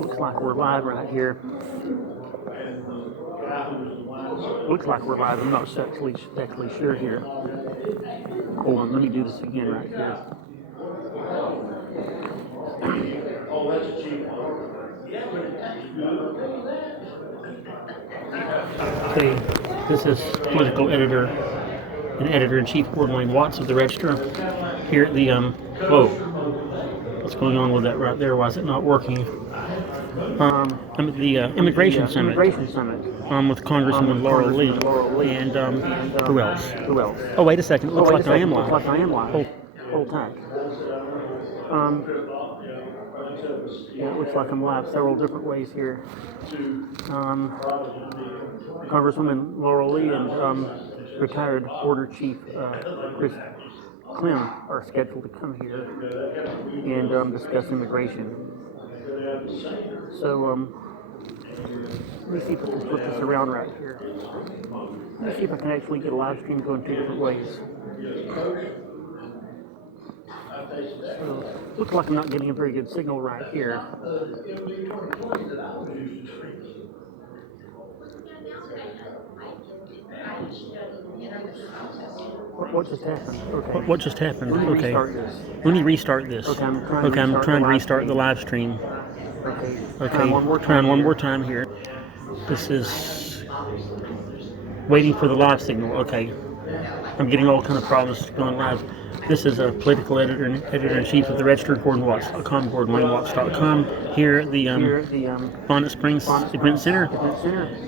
Looks like we're live right here. Looks like we're live. I'm not actually sure here. Hold on, let me do this again right here. Okay, this is political editor and editor-in-chief Gordon Wayne Watts of the Register here at the whoa, what's going on with that right there? Why is it not working? I'm at the Immigration Summit with Congresswoman Laurel and who else? Oh, wait a second. It looks like I am live. Hold tight. Yeah, it looks like I'm live several different ways here. Congresswoman Laurel and retired Border Chief Clem are scheduled to come here and discuss immigration. So, let me see if I can flip this around right here. Let me see if I can actually get a live stream going two different ways. So, looks like I'm not getting a very good signal right here. What just happened? Okay. What just happened? Okay. Let me restart this. Okay, I'm trying to restart the live stream. Okay. Trying one more time here. This is waiting for the live signal. Okay. I'm getting all kind of problems going live. This is a political editor-in-chief of the Register, GordonWatts.com, GordonWayneWatts.com, here at the Bonnet Springs Event Center,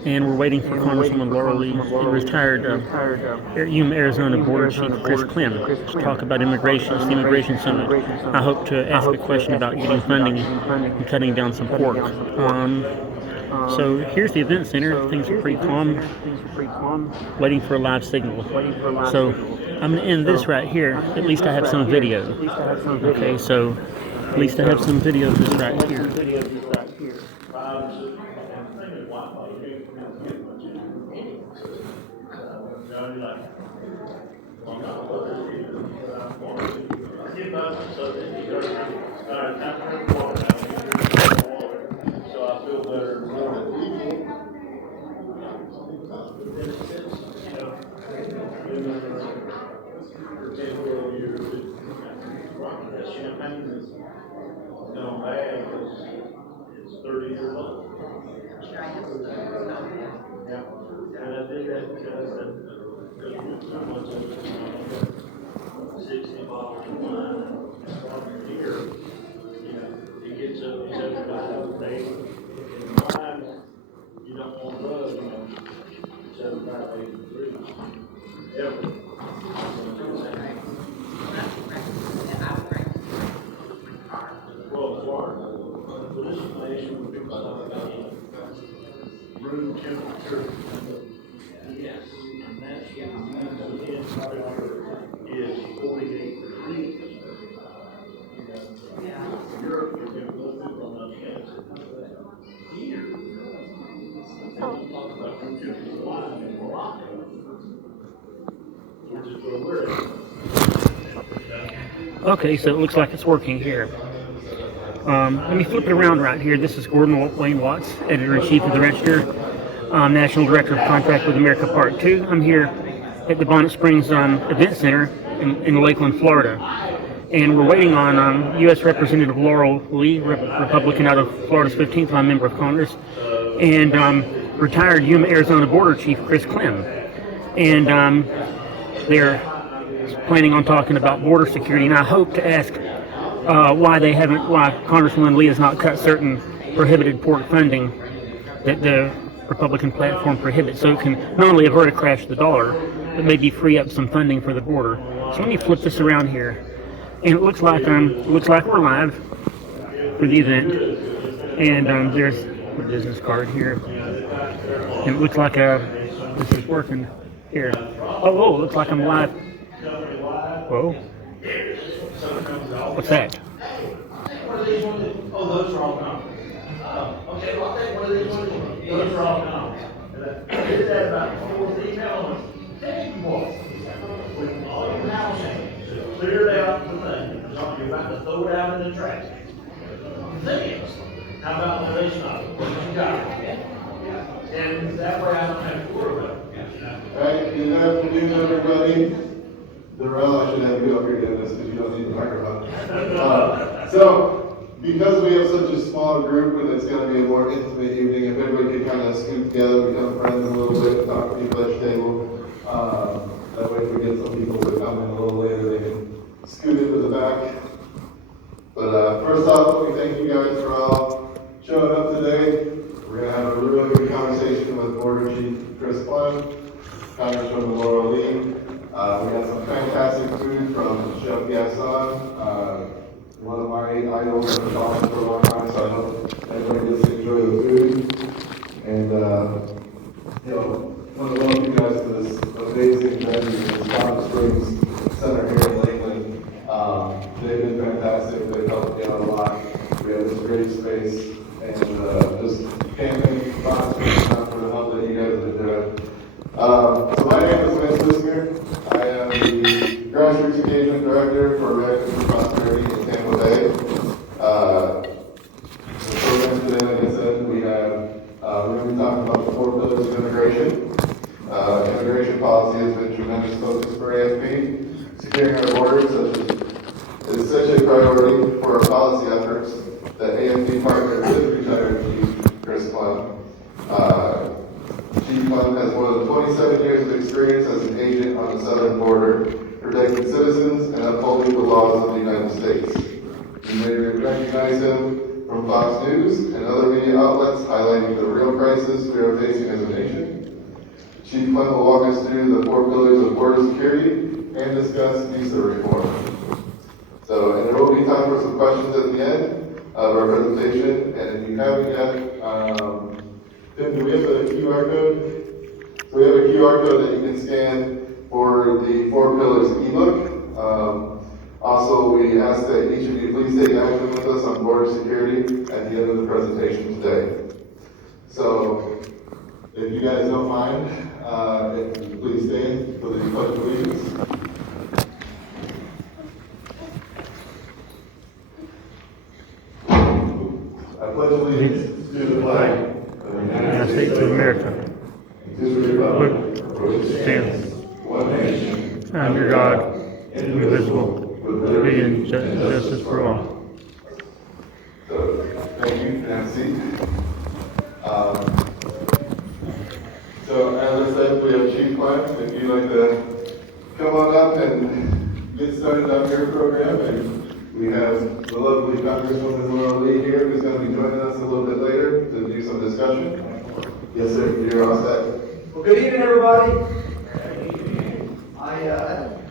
and we're waiting for Congresswoman Laurel Lee and retired Arizona Border Chief Chris Clem to talk about immigration. It's the Immigration Summit. I hope to ask a question about getting funding and cutting down some pork. So here's the event center. Things are pretty calm. Waiting for a live signal. So I'm going to end this right here. At least I have some video. Okay, so at least I have some video of this right here. It's 30 years old. Yeah. And I did that because I 60 bottles of wine and beer. You know, it gets up to 75 days. And wine, you don't want drugs, you know, 75 days of fruit. Ever. Well, Florida. So this information would be about room temperature. Yes, and that's what the inside is 48 degrees. Europe, you can look at on here. Talk about room temperature wine in Morocco, which is where we're at. Okay, so it looks like it's working here. Let me flip it around right here. This is Gordon Wayne Watts, editor-in-chief of the Register, National Director of Contract with America Part 2. I'm here at the Bonnet Springs Event Center in Lakeland, Florida. And we're waiting on U.S. Representative Laurel Lee, Republican out of Florida's 15th line member of Congress, and retired Yuma, Arizona Border Chief Chris Clem. And they're planning on talking about border security, and I hope to ask why Congresswoman Lee has not cut certain prohibited pork funding that the Republican platform prohibits, so it can not only avert a crash of the dollar, but maybe free up some funding for the border. So let me flip this around here, and it looks like we're live for the event, and there's a business card here, and it looks like this is working here. Oh, it looks like I'm live. Whoa. What's that? Oh, those are all gone. Okay, well, I'll take one of these ones. Those are all gone. I did that about 4 female and boy. With all your housing, to clear it out the thing. You're about to throw it out in the trash. The thing is, How about the race model? What you got? And that way I don't have to worry about it. Alright, good afternoon, everybody. Laurel, I should have you up here doing this because you don't need the microphone. So, because we have such a small group and it's going to be a more intimate evening, if everybody could kind of scoot together, become friends a little bit, talk to people at the table. That way, if we get some people that come in a little later, they can scoot into the back. But first off, let me thank you guys for all showing up today. We're going to have a really good conversation with Border Chief Chris Clem, Congresswoman Laurel. We got some fantastic food from Chef Gaston, one of my idols in the office for a long time, so I hope everybody gets to enjoy the food. And, I want to welcome you guys to this amazing venue, this Palm Springs Center here in Lakeland. They've been fantastic, they've helped me out a lot. We have this great space, and just can't thank Palm Springs enough for the help that you guys have been doing. So my name is Vince Lismer. I am the Grassroots Engagement Director for Americans for Prosperity in Tampa Bay. The program today, like I said, we're going to be talking about the 4 pillars of immigration. Immigration policy has been a tremendous focus for AFP. Securing our borders is such a priority for our policy efforts that AFP partners with retired Chief Chris Clem. Chief Clem has more than 27 years of experience as an agent on the southern border, protecting citizens and upholding the laws of the United States. You may recognize him from Fox News and other media outlets highlighting the real crisis we are facing as a nation. Chief Clem will walk us through the 4 pillars of border security and discuss visa reform. So, and there will be time for some questions at the end of our presentation, and if you haven't yet, Tim, do we have a QR code? So we have a QR code that you can scan for the 4 pillars ebook. Also, we ask that each of you please take action with us on border security at the end of the presentation today. So, if you guys don't mind, if you please stand for the Pledge of Allegiance. I pledge allegiance to the flag of the United States of America, to the republic for which it stands, one nation, under God, indivisible, with liberty and justice for all. So, thank you, Nancy. So, as I said, we have Chief Clem. If you'd like to come on up and get started on your program, and we have the lovely Congresswoman Laurel here, who's going to be joining us a little bit later to do some discussion. Yes, sir. You're all set. Well, good evening, everybody.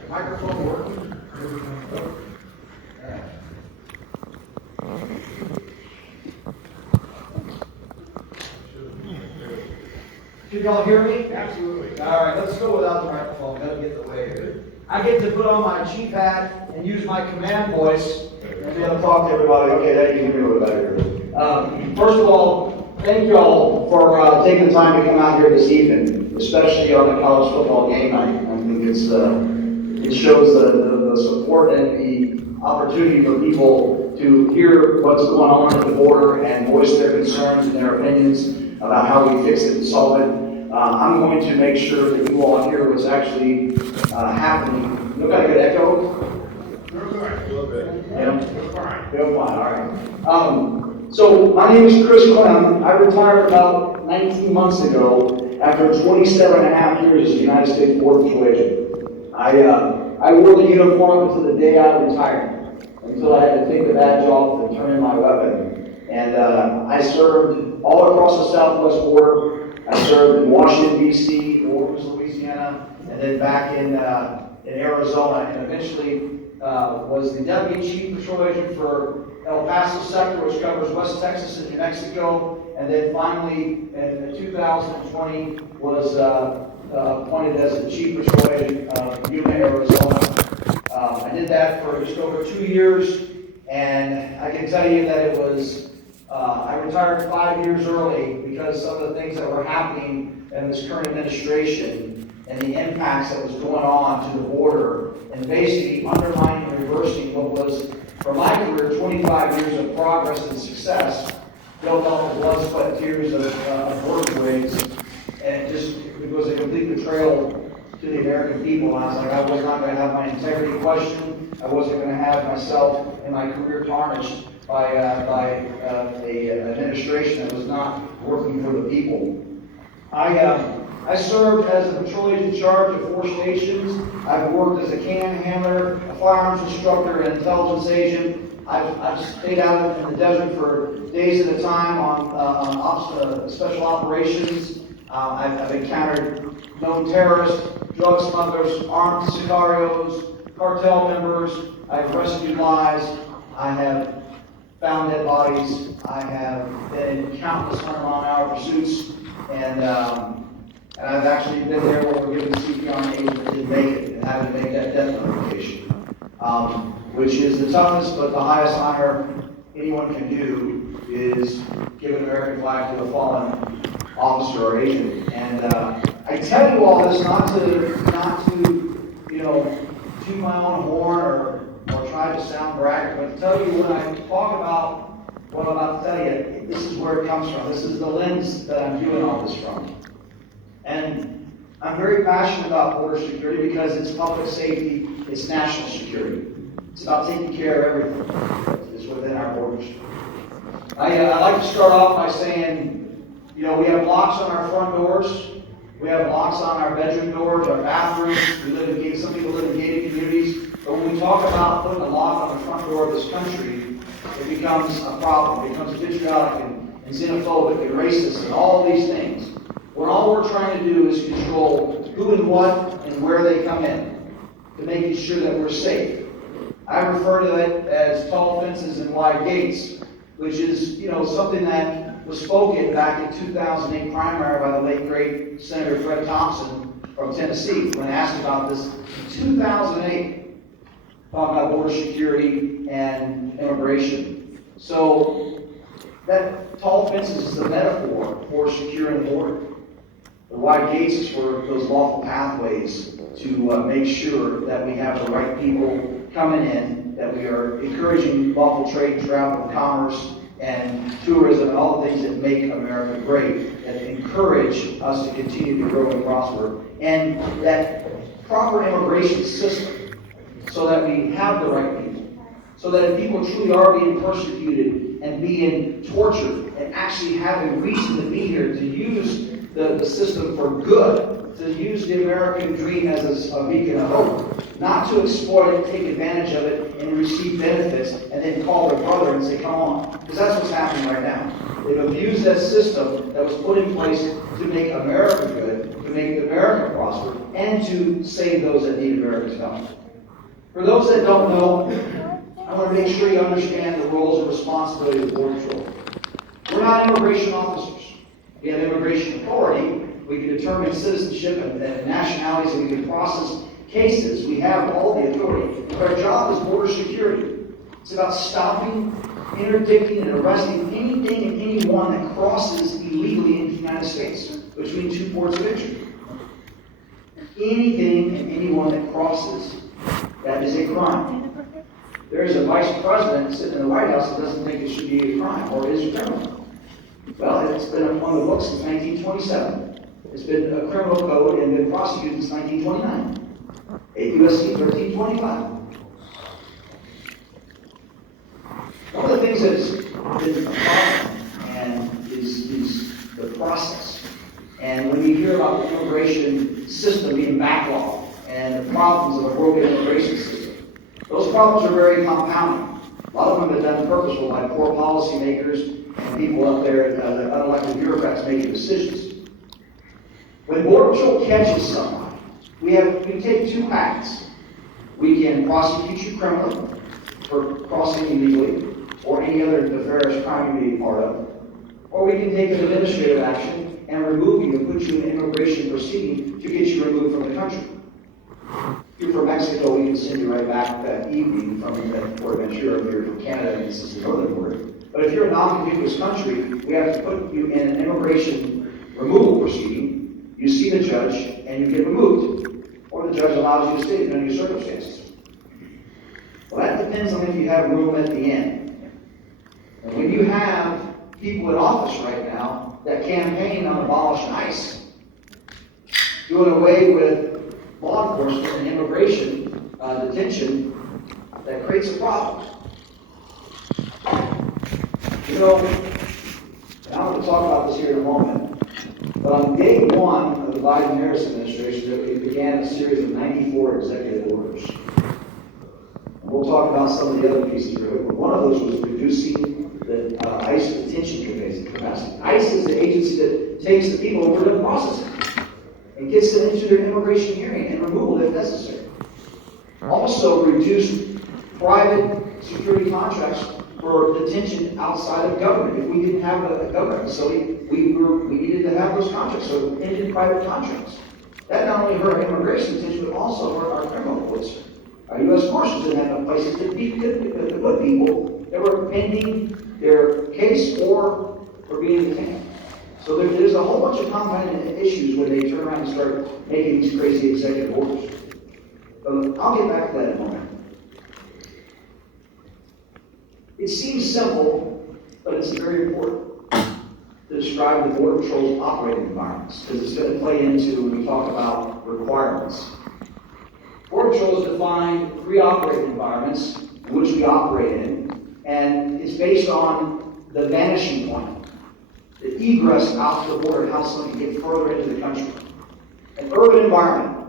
Microphone working? Can y'all hear me? Absolutely. All right, let's go without the microphone. That'll get in the way here. I get to put on my chief hat and use my command voice and be able to talk to everybody. Okay, that you can hear a little better. First of all, thank you all for taking the time to come out here this evening, especially on the college football game night. I think it shows the support and the opportunity for people to hear what's going on at the border and voice their concerns and their opinions about how we fix it and solve it. I'm going to make sure that you all hear what's actually happening. You got a good echo? Yeah? Fine, all right. So my name is Chris Clem. I retired about 19 months ago after 27 and a half years as a United States Border Patrol agent. I wore the uniform until the day I retired, until I had to take the badge off and turn in my weapon. And I served all across the southwest border. I served in Washington, D.C., New Orleans, Louisiana, and then back in Arizona, and eventually was the Deputy Chief Patrol Agent for El Paso sector, which covers West Texas and New Mexico, and then finally in 2020 was appointed as the Chief Patrol Agent of Yuma, Arizona. I did that for just over 2 years, and I can tell you that it was, I retired 5 years early because some of the things that were happening in this current administration and the impacts that was going on to the border and basically undermining and reversing what was, for my career, 25 years of progress and success. built up the blood, sweat, and tears of border ways, and it was a complete betrayal to the American people. And I was like, I was not going to have my integrity questioned. I wasn't going to have myself and my career tarnished by an administration that was not working for the people. I served as a patrol agent in charge of 4 stations. I've worked as a cannon handler, a firearms instructor, an intelligence agent. I've stayed out in the desert for days at a time on special operations. I've encountered known terrorists, drug smugglers, armed sicarios, cartel members. I've rescued lives. I have found dead bodies. I have been in countless 100-mile-an-hour pursuits, and I've actually been there where we're given CPR and agents that didn't make it and having to make that death notification, which is the toughest but the highest honor anyone can do is give an American flag to a fallen officer or agent. And I tell you all this not to toot my own horn or try to sound braggart, but to tell you when I talk about what I'm about to tell you, this is where it comes from. This is the lens that I'm viewing all this from. And I'm very passionate about border security because it's public safety, it's national security. It's about taking care of everything that is within our borders. I like to start off by saying, we have locks on our front doors. We have locks on our bedroom doors, our bathrooms. Some people live in gated communities. But when we talk about putting a lock on the front door of this country, it becomes a problem. It becomes vitriolic and xenophobic and racist and all of these things. When all we're trying to do is control who and what and where they come in to making sure that we're safe. I refer to it as tall fences and wide gates, which is, something that was spoken back in 2008 primary by the late great Senator Fred Thompson from Tennessee when asked about this in 2008, talking about border security and immigration. So that tall fences is the metaphor for securing the border. The wide gates is for those lawful pathways to make sure that we have the right people coming in, that we are encouraging lawful trade and travel and commerce and tourism and all the things that make America great, that encourage us to continue to grow and prosper, and that proper immigration system so that we have the right people, so that if people truly are being persecuted and being tortured and actually having reason to be here to use the system for good, to use the American dream as a beacon of hope, not to exploit it, take advantage of it, and receive benefits, and then call their brother and say, come on. Because that's what's happening right now. They've abused that system that was put in place to make America good, to make America prosper, and to save those that need America's help. For those that don't know, I want to make sure you understand the roles and responsibilities of the Border Patrol. We're not immigration officers. We have immigration authority. We can determine citizenship and nationalities, and we can process cases. We have all the authority. But our job is border security. It's about stopping, interdicting, and arresting anything and anyone that crosses illegally into the United States between 2 ports of entry. Anything and anyone that crosses, that is a crime. There is a vice president sitting in the White House that doesn't think it should be a crime or is a criminal. Well, it's been on the books since 1927. It's been a criminal code and been prosecuted since 1929. 8 U.S.C. 1325. One of the things that has been a problem and is the process. And when you hear about the immigration system being backlogged and the problems of a broken immigration system, those problems are very compounding. A lot of them have been done purposeful by poor policymakers and people up there, the unelected bureaucrats making decisions. When Border Patrol catches somebody, we can take 2 paths. We can prosecute you criminally for crossing illegally or any other nefarious crime you may be part of, or we can take an administrative action and remove you and put you in an immigration proceeding to get you removed from the country. If you're from Mexico, we can send you right back that evening from Port Ventura. If you're from Canada, and this is the northern border. But if you're a non-contiguous country, we have to put you in an immigration removal proceeding. You see the judge, and you get removed. Or the judge allows you to stay under your circumstances. Well, that depends on if you have room at the end. And when you have people in office right now that campaign on abolishing ICE, doing away with law enforcement and immigration detention that creates a problem. You know, and I'm going to talk about this here in a moment, but on day one of the Biden-Harris administration, we began a series of 94 executive orders. And we'll talk about some of the other pieces real quick, but one of those was reducing the ICE detention capacity. ICE is the agency that takes the people over to processing and gets them into their immigration hearing and removal if necessary. Also reduce private security contracts for detention outside of government. If we didn't have a government facility, we needed to have those contracts, so ended private contracts. That not only hurt our immigration detention, but also hurt our criminal courts. Our U.S. Marshals didn't have enough places to put people that were pending their case or were being detained. So there's a whole bunch of compounding issues when they turn around and start making these crazy executive orders. But I'll get back to that in a moment. It seems simple, but it's very important to describe the Border Patrol's operating environments, because it's going to play into when we talk about requirements. Border Patrol has defined 3 operating environments in which we operate in, and it's based on the vanishing point, the egress out to the border, how someone can get further into the country. An urban environment,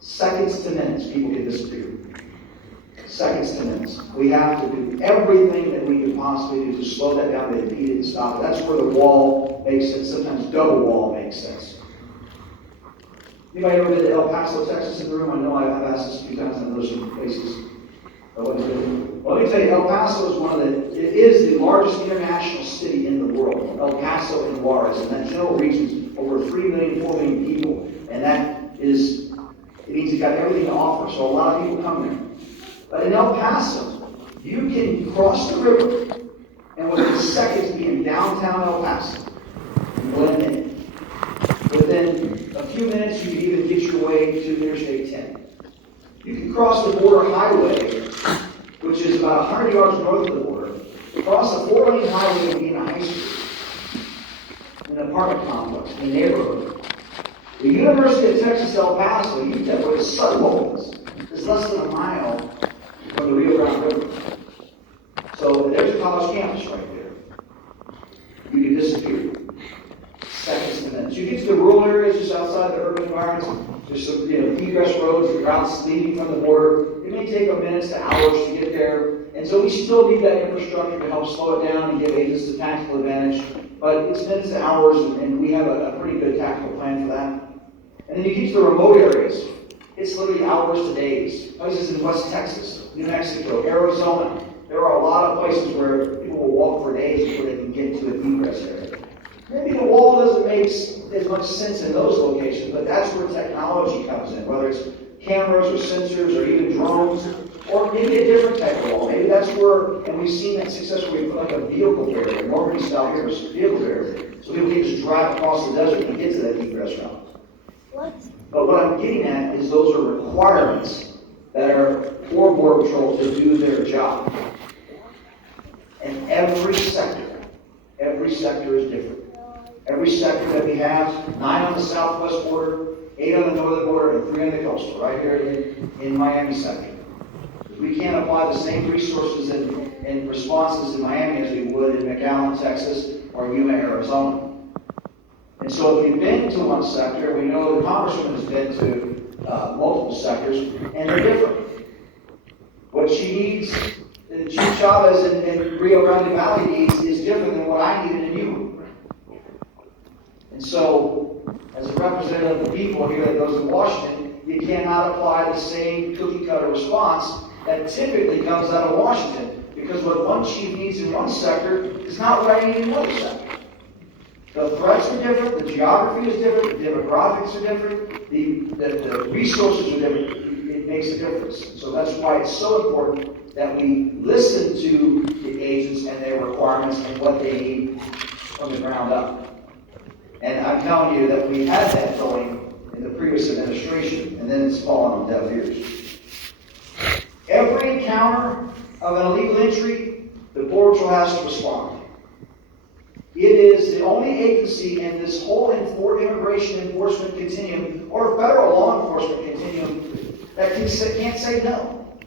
seconds to minutes, people can disappear. Seconds to minutes. We have to do everything that we can possibly do to slow that down, to impede it, and stop it. That's where the wall makes sense. Sometimes double wall makes sense. Anybody ever been to El Paso, Texas in the room? I know I've asked this a few times in those places. Well, let me tell you, El Paso is it is the largest international city in the world. El Paso and Juarez, and that general region is over 3 million, 4 million people, and it means it's got everything to offer. So a lot of people come there. But in El Paso, you can cross the river and within seconds be in downtown El Paso and blend in. Within a few minutes, you can even get your way to Interstate 10. You can cross the border highway, which is about 100 yards north of the border, cross a 4-lane highway and be in a high school, in an apartment complex, in a neighborhood. The University of Texas El Paso, UTEP, where the sun opens, is less than a mile from the Rio Grande River. So there's a college campus right there. You can disappear. Seconds to minutes. You get to the rural areas just outside the urban environments, there's some egress roads, the routes leading from the border. It may take minutes to hours to get there. And so we still need that infrastructure to help slow it down and give agents a tactical advantage. But it's minutes to hours, and we have a pretty good tactical plan for that. And then you get to the remote areas. It's literally hours to days. Places in West Texas, New Mexico, Arizona. There are a lot of places where people will walk for days before they can get to an egress area. Maybe the wall doesn't make as much sense in those locations, but that's where technology comes in, whether it's cameras or sensors or even drones, or maybe a different type of wall. Maybe that's where, and we've seen that success where we put like a vehicle barrier, Normandy style here, a vehicle barrier, so people can just drive across the desert and get to that egress route. But what I'm getting at is those are requirements that are for Border Patrol to do their job. And every sector is different. Every sector that we have, 9 on the southwest border, 8 on the northern border, and 3 on the coastal, right here in Miami sector. We can't apply the same resources and responses in Miami as we would in McAllen, Texas, or Yuma, Arizona. And so if you've been to one sector, we know the Congresswoman has been to multiple sectors, and they're different. What she needs, Chief Chavez in Rio Grande Valley needs, is different than what I needed in Yuma. And so, as a representative of the people here that goes to Washington, you cannot apply the same cookie-cutter response that typically comes out of Washington, because what one chief needs in one sector is not what I need in another sector. The threats are different, the geography is different, the demographics are different, the resources are different. It makes a difference. So that's why it's so important that we listen to the agents and their requirements and what they need from the ground up. And I'm telling you that we had that going in the previous administration, and then it's fallen on deaf ears. Every encounter of an illegal entry, the Border Patrol has to respond. It is the only agency in this whole immigration enforcement continuum, or federal law enforcement continuum, that can't say no.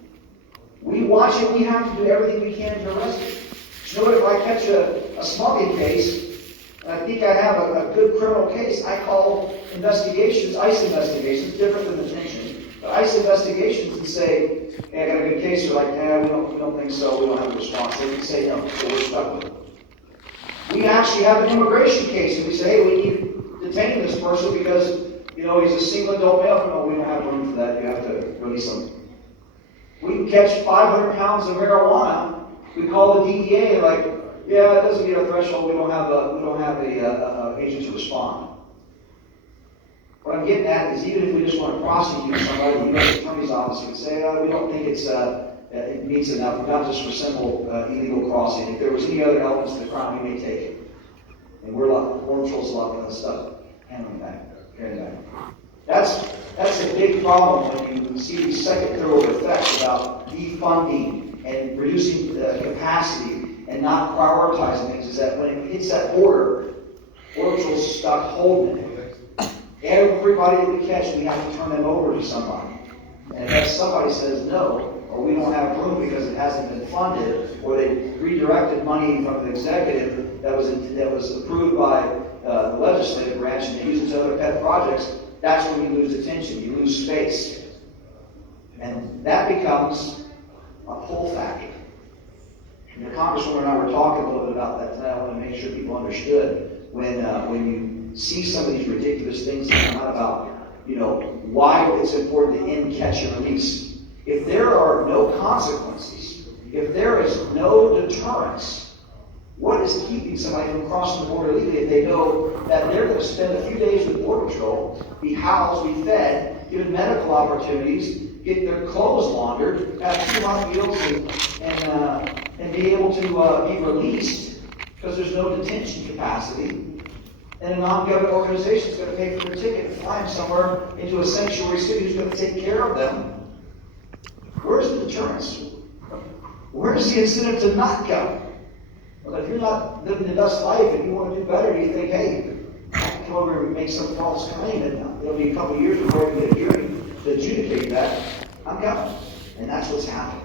We watch it, we have to do everything we can to arrest it. You know what, if I catch a smuggling case, and I think I have a good criminal case, I call investigations, ICE investigations, different than detention, but ICE investigations, and say, hey, I got a good case. They're like, we don't think so, we don't have a response. They can say no, so we're stuck with it. We actually have an immigration case, and we say, hey, we need to detain this person because, he's a single adult male. No, we don't have room for that. You have to release him. We can catch 500 pounds of marijuana. We call the DEA, like, yeah, it doesn't meet our threshold. We don't have a agent to respond. What I'm getting at is, even if we just want to prosecute somebody, the U.S. Attorney's Office can say, we don't think it meets enough, not just for simple illegal crossing. If there was any other elements to the crime, we may take it. And we're like, Border Patrol's a lot of other stuff, handling that, carrying that. That's a big problem when you see these second, third order effects about defunding and reducing capacity and not prioritizing things, is that when it hits that border, Border Patrol's stuck holding it. Everybody that we catch, we have to turn them over to somebody. And if somebody says no, or we don't have room because it hasn't been funded, or they redirected money from the executive that was approved by the legislative branch and they use it to other pet projects, that's when you lose attention, you lose space. And that becomes a pull factor. And the Congresswoman and I were talking a little bit about that tonight. I want to make sure people understood when you see some of these ridiculous things that come out about, why it's important to end, catch, and release. If there are no consequences, if there is no deterrence, what is keeping somebody from crossing the border legally if they know that they're going to spend a few days with Border Patrol, be housed, be fed, given medical opportunities, get their clothes laundered, have 2 hot meals, and be able to be released because there's no detention capacity? And a non-government organization is going to pay for their ticket and fly them somewhere into a sanctuary city who's going to take care of them. Where's the deterrence? Where's the incentive to not go? Well, if you're not living the best life and you want to do better, you think, hey, I can come over and make some false claim, and it'll be a couple of years before I can get a hearing to adjudicate that. I'm coming. And that's what's happening.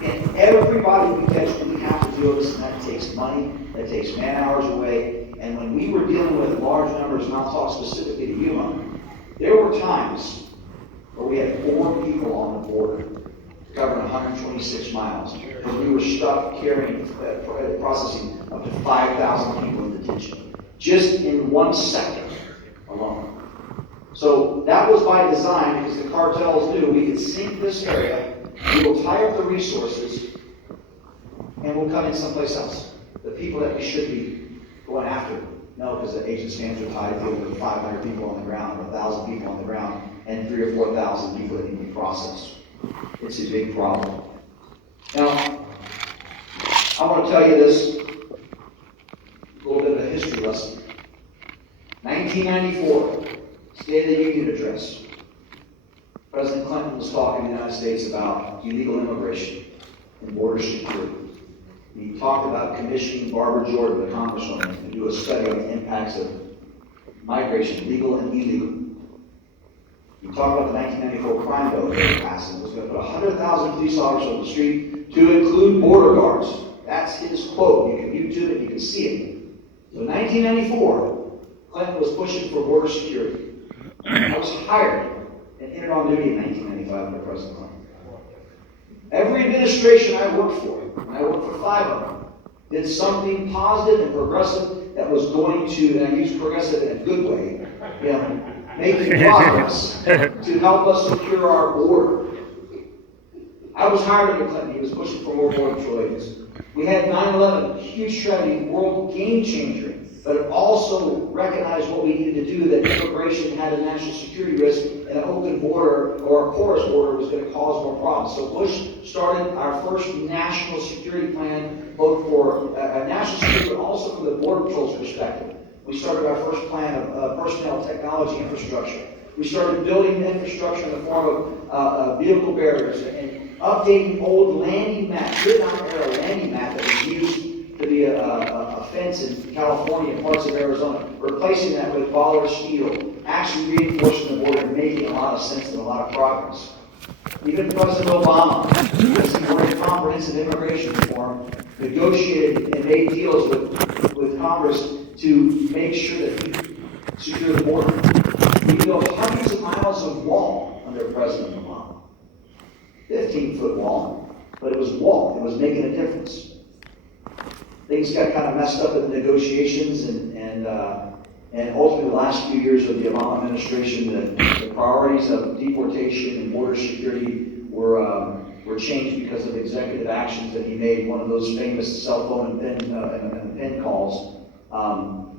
And everybody we catch, we have to deal with this, and that takes money, that takes man hours away. And when we were dealing with large numbers, and I'll talk specifically to Yuma, there were times where we had 4 people on the border covering 126 miles because we were stuck carrying, processing up to 5,000 people in detention, just in 1 second alone. So that was by design because the cartels knew we could sink this area, we will tie up the resources, and we'll come in someplace else. The people that we should be going after, no, because the agent's hands are tied dealing with 500 people on the ground or 1,000 people on the ground and 3,000 or 4,000 people that need to be processed. It's a big problem. Now, I want to tell you this, a little bit of a history lesson. 1994, State of the Union address. President Clinton was talking to the United States about illegal immigration and border security. He talked about commissioning Barbara Jordan, the Congresswoman, to do a study on the impacts of migration, legal and illegal. He talked about the 1994 crime bill that was passed and was going to put 100,000 police officers on the street to include border guards. That's his quote. You can YouTube it, you can see it. So in 1994, Clinton was pushing for border security. I was hired and entered on duty in 1995 under President Clinton. Every administration I worked for, and I worked for 5 of them, did something positive and progressive that was going to, and I use progressive in a good way, making progress to help us secure our border. I was hired under Clinton. He was pushing for more Border Patrol agents. We had 9/11, huge tragedy, world game changer, but it also recognized what we needed to do, that immigration had a national security risk, and an open border or a porous border was going to cause more problems. So Bush started our first national security plan, both for national security, but also from the Border Patrol's perspective. We started our first plan of personnel technology infrastructure. We started building infrastructure in the form of vehicle barriers and updating old landing maps, Vietnam era landing map that was used to to be a fence in California and parts of Arizona, replacing that with baller steel, actually reinforcing the border and making a lot of sense and a lot of progress. Even President Obama, because he wanted comprehensive immigration reform, negotiated and made deals with Congress to make sure that he secured the border. We built hundreds of miles of wall under President Obama. 15-foot wall, but it was wall. It was making a difference. Things got kind of messed up in the negotiations, and ultimately the last few years of the Obama administration, the priorities of deportation and border security were changed because of executive actions that he made. One of those famous cell phone and pen calls,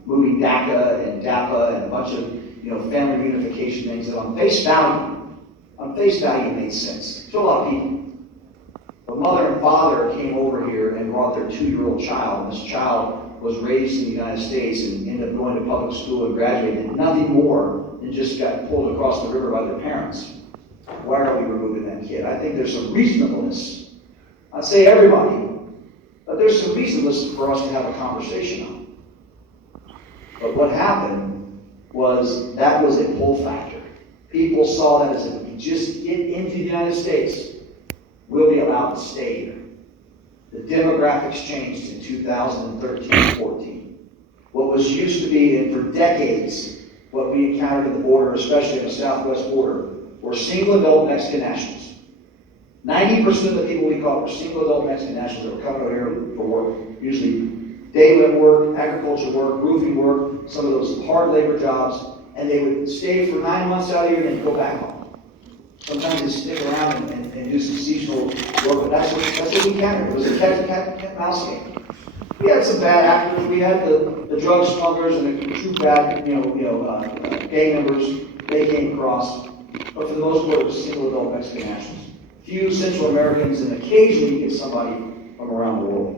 moving DACA and DAPA and a bunch of family reunification things that on face value made sense to a lot of people. The mother and father came over here and brought their 2-year-old child, and this child was raised in the United States and ended up going to public school and graduated, and nothing more than just got pulled across the river by their parents. Why are we removing that kid? I think there's some reasonableness. I'd say everybody, but there's some reasonableness for us to have a conversation on. But what happened was that was a pull factor. People saw that as if we just get into the United States, we'll be allowed to stay here. The demographics changed in 2013-14. What was used to be, and for decades, what we encountered at the border, especially in the southwest border, were single adult Mexican nationals. 90% of the people we caught were single adult Mexican nationals that were coming over here for work. Usually day work, agriculture work, roofing work, some of those hard labor jobs, and they would stay for 9 months out of the year and then go back home. Sometimes they stick around and do some seasonal work, but that's what we counted. It was a cat mouse game. We had some bad actors. We had the drug smugglers and the true bad, gang members. They came across, but for the most part, it was single adult Mexican nationals. Few Central Americans, and occasionally you get somebody from around the world.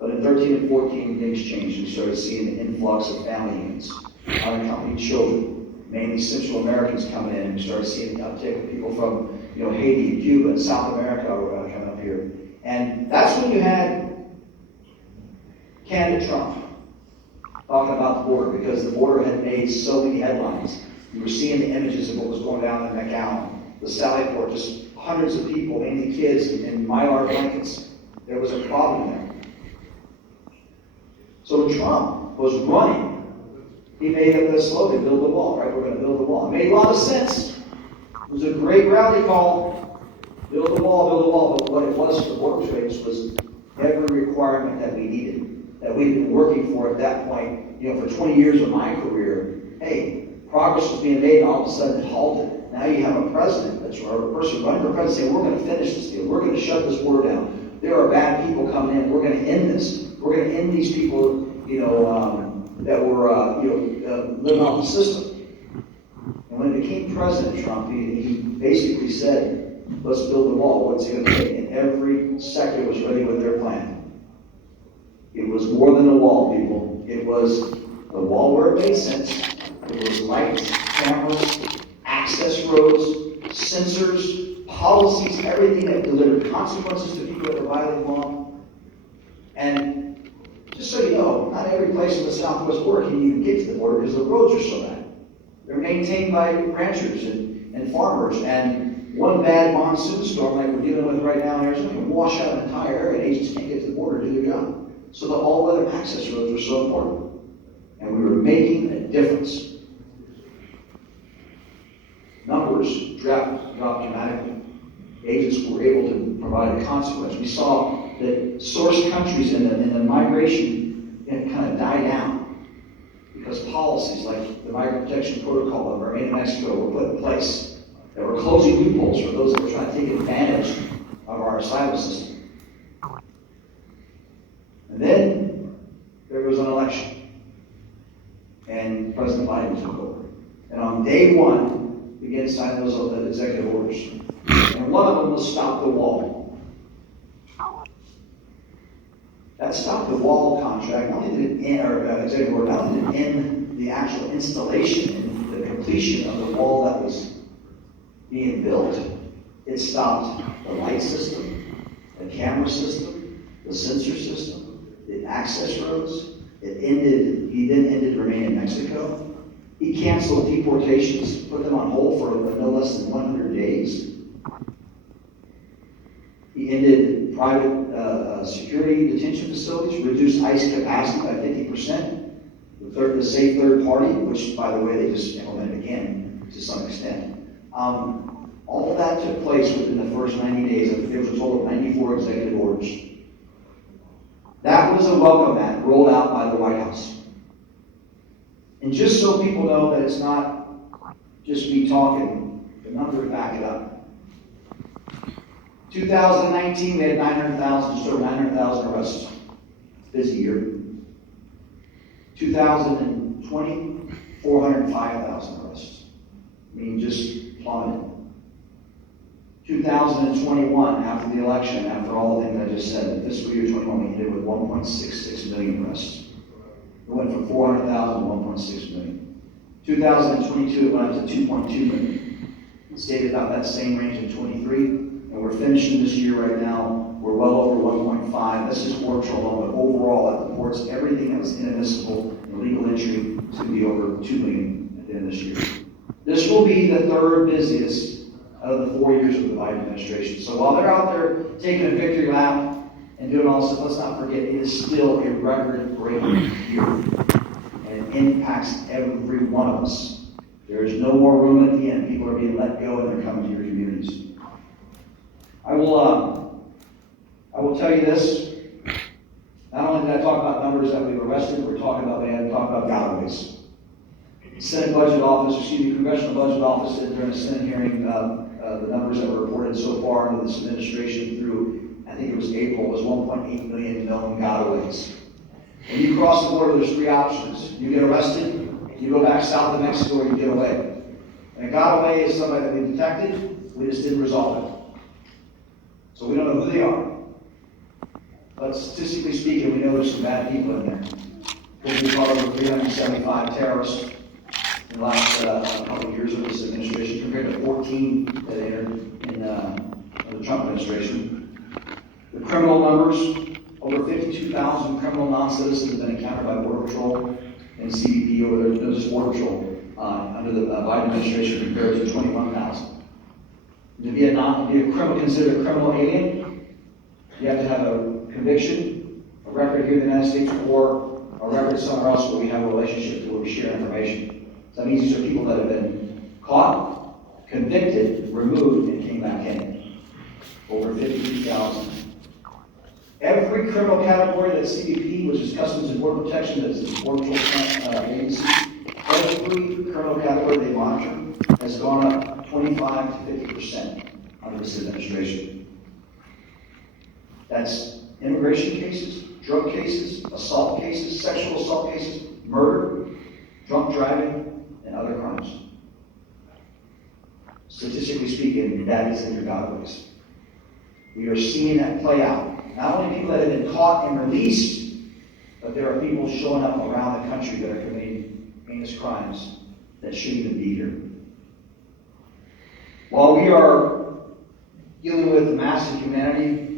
But in 13 and 14, things changed. We started seeing an influx of family units, unaccompanied children, mainly Central Americans coming in. We started seeing the uptick of people from Haiti, Cuba, and South America coming up here. And that's when you had candidate Trump talking about the border, because the border had made so many headlines. You were seeing the images of what was going down in McAllen, the Sally Port, just hundreds of people, mainly kids, in Mylar blankets. There was a problem there. So when Trump was running, he made up this slogan, build the wall, right? We're going to build the wall. It made a lot of sense. It was a great rally call, build the wall, but what it was for border patrols was every requirement that we needed, that we'd been working for at that point, for 20 years of my career. Hey, progress was being made and all of a sudden it halted. Now you have a president, or a person running for president saying, we're going to finish this deal, we're going to shut this border down. There are bad people coming in, we're going to end this. We're going to end these people, that were, living off the system. And when he became President Trump, he basically said, let's build the wall. What's it going to take? And every sector was ready with their plan. It was more than a wall, people. It was the wall where it made sense. It was lights, cameras, access roads, sensors, policies, everything that delivered consequences to people that were violating law. And just so you know, not every place in the southwest border can even get to the border because the roads are so bad. They're maintained by ranchers and farmers, and one bad monsoon storm like we're dealing with right now in Arizona can wash out an entire area, and agents can't get to the border to do their job. So the all-weather access roads were so important. And we were making a difference. Numbers dropped dramatically. Agents were able to provide a consequence. We saw that source countries in the migration kind of die down because policies like the Migrant Protection Protocol that Remain in Mexico were put in place that were closing loopholes for those that were trying to take advantage of our asylum system. And then there was an election, and President Biden took over. And on day one, began signing those executive orders. And one of them was stop the wall. That stop the wall contract not only did it end, executive order, not only did it end the actual installation and the completion of the wall that was being built, it stopped the light system, the camera system, the sensor system, It accessed roads. He then ended remain in Mexico. He canceled deportations, put them on hold for no less than 100 days. He ended private security detention facilities, reduced ICE capacity by 50%. The safe third party, which, by the way, they just implemented again to some extent. All of that took place within the first 90 days. There was a total of 94 executive orders. That was a welcome mat rolled out by the White House. And just so people know that it's not just me talking, the numbers back it up. 2019, we had 900,000, just over 900,000 arrests. Busy year. 2020, 405,000 arrests. I mean, just plummeted. 2021, after the election, after all the things I just said, fiscal year 21, we ended with 1.66 million arrests. It went from 400,000 to 1.6 million. 2022, it went up to 2.2 million. It stayed about that same range in 23, and we're finishing this year right now. We're well over 1.5. That's just Border Patrol alone, but overall, at the ports, everything that was inadmissible in legal entry is going to be over 2 million at the end of this year. This will be the third busiest out of the 4 years of the Biden administration. So while they're out there taking a victory lap and doing all this stuff, let's not forget it is still a record-breaking year. And it impacts every one of us. There is no more room at the end. People are being let go and they're coming to your communities. I will tell you this. Not only did I talk about numbers that we've arrested, we're talking about, we had to talk about gotaways. Senate Budget Office, Congressional Budget Office said during a Senate hearing, the numbers that were reported so far into this administration through, I think it was April, was 1.8 million known gotaways. When you cross the border, there's three options. You get arrested, you go back south of Mexico, or you get away. And a gotaway is somebody that we detected, we just didn't resolve it. So we don't know who they are. But statistically speaking, we know there's some bad people in there. Because we caught over 375 terrorists in the last couple of years of this administration, compared to 14 that entered in the Trump administration. The criminal numbers, over 52,000 criminal non-citizens have been encountered by Border Patrol and CBP over there, just Border Patrol, under the Biden administration compared to 21,000. To be considered a criminal alien, you have to have a conviction, a record here in the United States, or a record somewhere else where we have a relationship to where we share information. So that means these are people that have been caught, convicted, removed, and came back in. Over 52,000. Every criminal category that CBP, which is Customs and Border Protection, that is the Border Patrol agency, every criminal category they monitor has gone up 25 to 50% under this administration. That's immigration cases, drug cases, assault cases, sexual assault cases, murder, drunk driving, and other crimes. Statistically speaking, that is in your gotaways. We are seeing that play out. Not only people that have been caught and released, but there are people showing up around the country that are committing heinous crimes that shouldn't even be here. While we are dealing with massive humanity,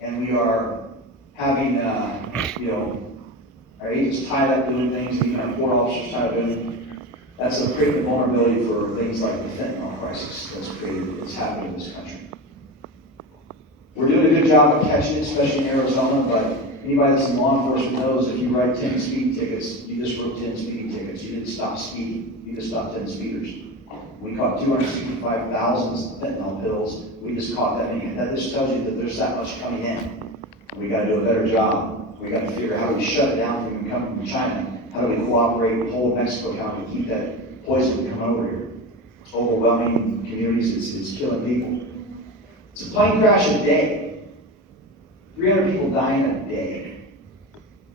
and we are having, our agents tied up doing things, even our port officers tied up doing things, that's creating vulnerability for things like the fentanyl crisis that's happening in this country. We're doing a good job of catching it, especially in Arizona, but anybody that's in law enforcement knows if you write 10 speeding tickets, you just wrote 10 speeding tickets. You didn't stop speeding. You just stopped 10 speeders. We caught 265,000 fentanyl pills. We just caught that many. That just tells you that there's that much coming in. We got to do a better job. We got to figure out how do we shut it down from coming from China. How do we cooperate with whole Mexico County to keep that poison from coming over here? It's overwhelming communities. It's killing people. It's a plane crash a day. 300 people dying a day.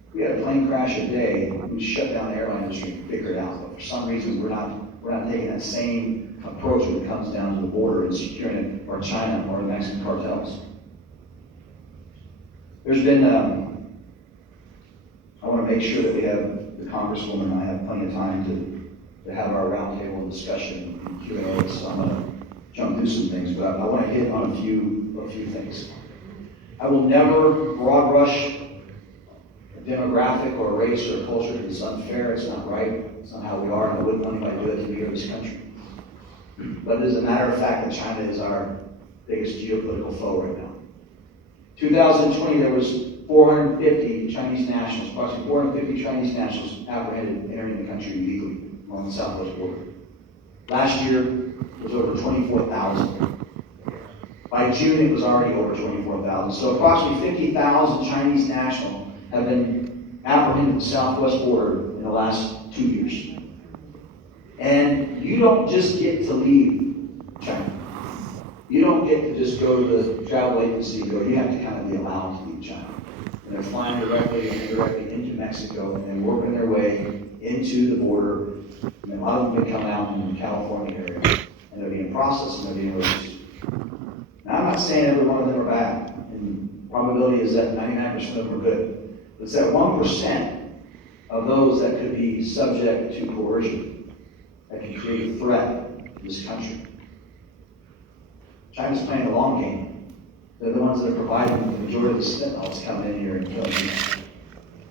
If we had a plane crash a day, we'd shut down the airline industry and figure it out. But for some reason, we're not taking that same approach when it comes down to the border and securing it, or China, or the Mexican cartels. There's been, I want to make sure that we have the Congresswoman and I have plenty of time to have our roundtable discussion and Q&A, so I'm going to jump through some things, but I want to hit on a few things. I will never broad brush demographic or race or culture. It's unfair, it's not right, it's not how we are, and I wouldn't want anybody to do it to me or this country. But it is a matter of fact that China is our biggest geopolitical foe right now. 2020, there was 450 Chinese nationals, approximately 450 Chinese nationals apprehended entering the country illegally along the southwest border. Last year, it was over 24,000. By June, it was already over 24,000. So approximately 50,000 Chinese nationals have been apprehended at the southwest border in the last 2 years. And you don't just get to leave China. You don't get to just go to the travel agency and go. You have to kind of be allowed to leave China. And they're flying directly and indirectly into Mexico and then working their way into the border. And a lot of them have been coming out in the California area. And they're being processed and they're being released. Now, I'm not saying every one of them are bad. And probability is that 99% of them are good. But it's that 1% of those that could be subject to coercion that can create a threat to this country. China's playing the long game. They're the ones that are providing the majority of the fentanyl coming in here and killing people.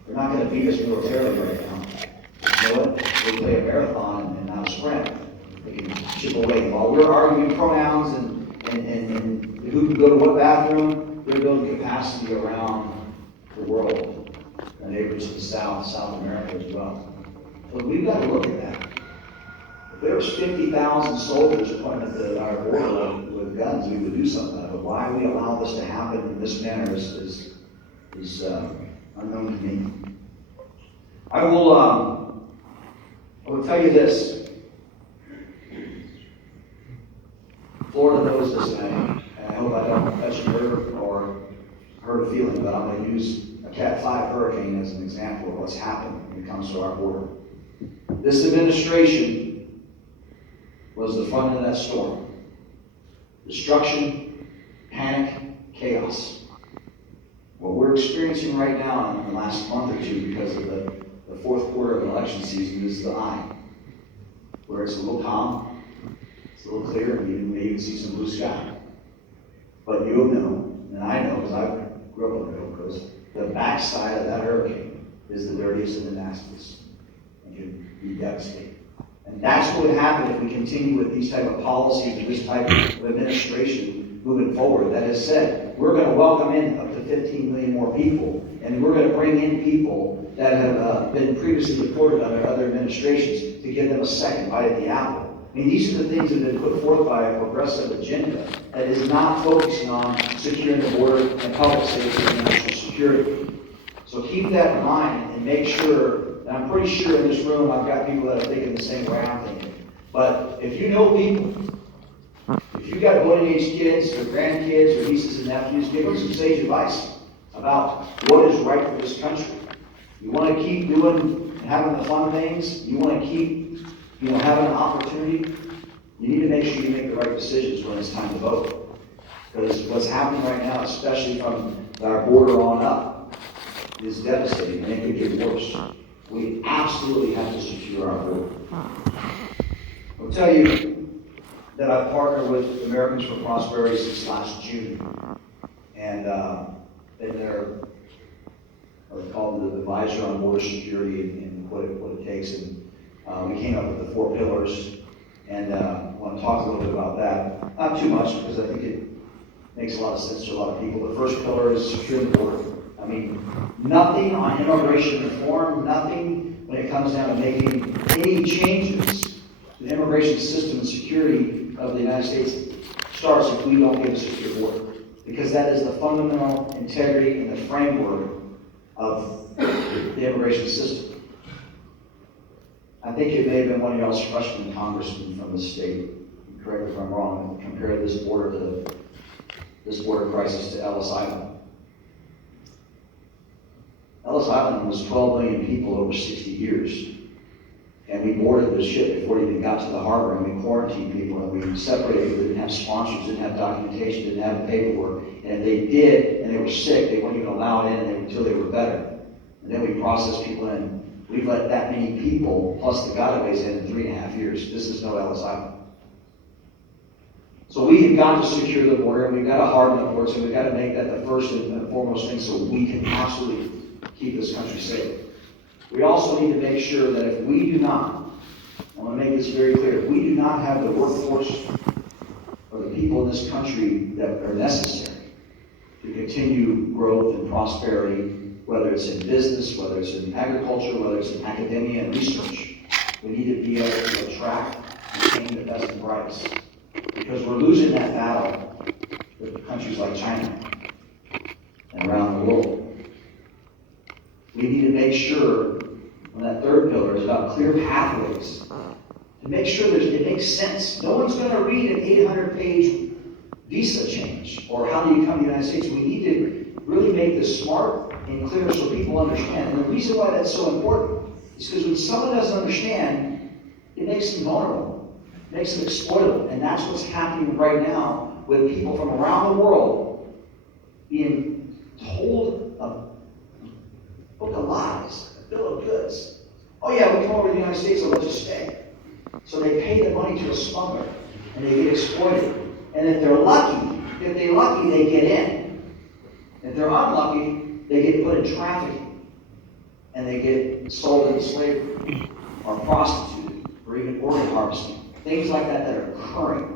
They're not going to beat us militarily right now. You know what? They play a marathon and not a sprint. They can chip away. While we're arguing pronouns and who can go to what bathroom, they're building capacity around the world. Our neighbors to the south, South America as well. So we've got to look at that. If there was 50,000 soldiers pointing at our border with guns, we would do something about it. But why we allow this to happen in this manner is unknown to me. I will tell you this. Florida knows this, and I hope I don't touch a nerve or hurt a feeling, but I'm going to use a Cat 5 hurricane as an example of what's happened when it comes to our border. This administration was the front of that storm. Destruction, panic, chaos. What we're experiencing right now in the last month or two because of the fourth quarter of election season is the eye, where it's a little calm, it's a little clear, and you may even see some blue sky. But you'll know, and I know because I grew up on the Gulf Coast, the backside of that hurricane is the dirtiest and the nastiest, and can be devastating. And that's what would happen if we continue with these type of policies and this type of administration moving forward. That has said, we're going to welcome in up to 15 million more people, and we're going to bring in people that have been previously deported under other administrations to give them a second bite at the apple. I mean, these are the things that have been put forth by a progressive agenda that is not focusing on securing the border and public safety and national security. So keep that in mind and make sure, and I'm pretty sure in this room I've got people that are thinking the same way I'm thinking. But if you know people, if you've got voting age kids or grandkids or nieces and nephews, give them some sage advice about what is right for this country. You want to keep doing and having the fun things, you want to keep having an opportunity, you need to make sure you make the right decisions when it's time to vote. Because what's happening right now, especially from our border on up, is devastating and it could get worse. We absolutely have to secure our border. I'll tell you that I've partnered with Americans for Prosperity since last June. And they're called the advisor on border security and what it takes. And we came up with the 4 pillars, and I want to talk a little bit about that. Not too much, because I think it makes a lot of sense to a lot of people. The first pillar is secure the border. I mean, nothing on immigration reform, nothing when it comes down to making any changes to the immigration system and security of the United States starts if we don't get a secure border. Because that is the fundamental integrity and the framework of the immigration system. I think it may have been one of y'all's freshman congressmen from the state, correct me if I'm wrong, and compared this border crisis to Ellis Island. Ellis Island was 12 million people over 60 years. And we boarded the ship before it even got to the harbor, and we quarantined people, and we separated people, didn't have sponsors, didn't have documentation, didn't have the paperwork. And if they did, and they were sick, they wouldn't even allow it in until they were better. And then we processed people in. We've let that many people, plus the gotaways in 3.5 years. This is no Ellis Island. So we have got to secure the border, and we've got to harden the ports, and we've got to make that the first and foremost thing so we can absolutely keep this country safe. We also need to make sure that if we do not, I want to make this very clear, if we do not have the workforce or the people in this country that are necessary to continue growth and prosperity, whether it's in business, whether it's in agriculture, whether it's in academia and research, we need to be able to attract and retain the best and brightest. Because we're losing that battle with countries like China and around the world. We need to make sure, on that third pillar, is about clear pathways. To make sure that it makes sense. No one's going to read an 800-page visa change, or how do you come to the United States. We need to really make this smart and clear so people understand. And the reason why that's so important is because when someone doesn't understand, it makes them vulnerable, it makes them exploitable. And that's what's happening right now with people from around the world being told a book of lies, a bill of goods. Oh yeah, we come over to the United States, so let's just stay. So they pay the money to a smuggler, and they get exploited. And if they're lucky, they get in. If they're unlucky, they get put in trafficking, and they get sold into slavery, or prostituted, or even organ harvesting. Things like that that are occurring.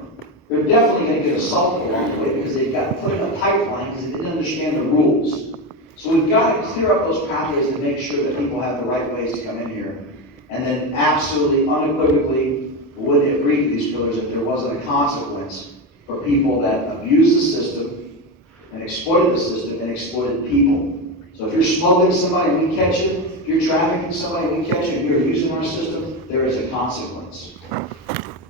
They're definitely going to get assaulted along the way because they got put in a pipeline because they didn't understand the rules. So we've got to clear up those pathways and make sure that people have the right ways to come in here. And then absolutely, unequivocally, would agree to these pillars if there wasn't a consequence for people that abused the system and exploited the system and exploited people. So if you're smuggling somebody and we catch you, if you're trafficking somebody and we catch you and you're using our system, there is a consequence.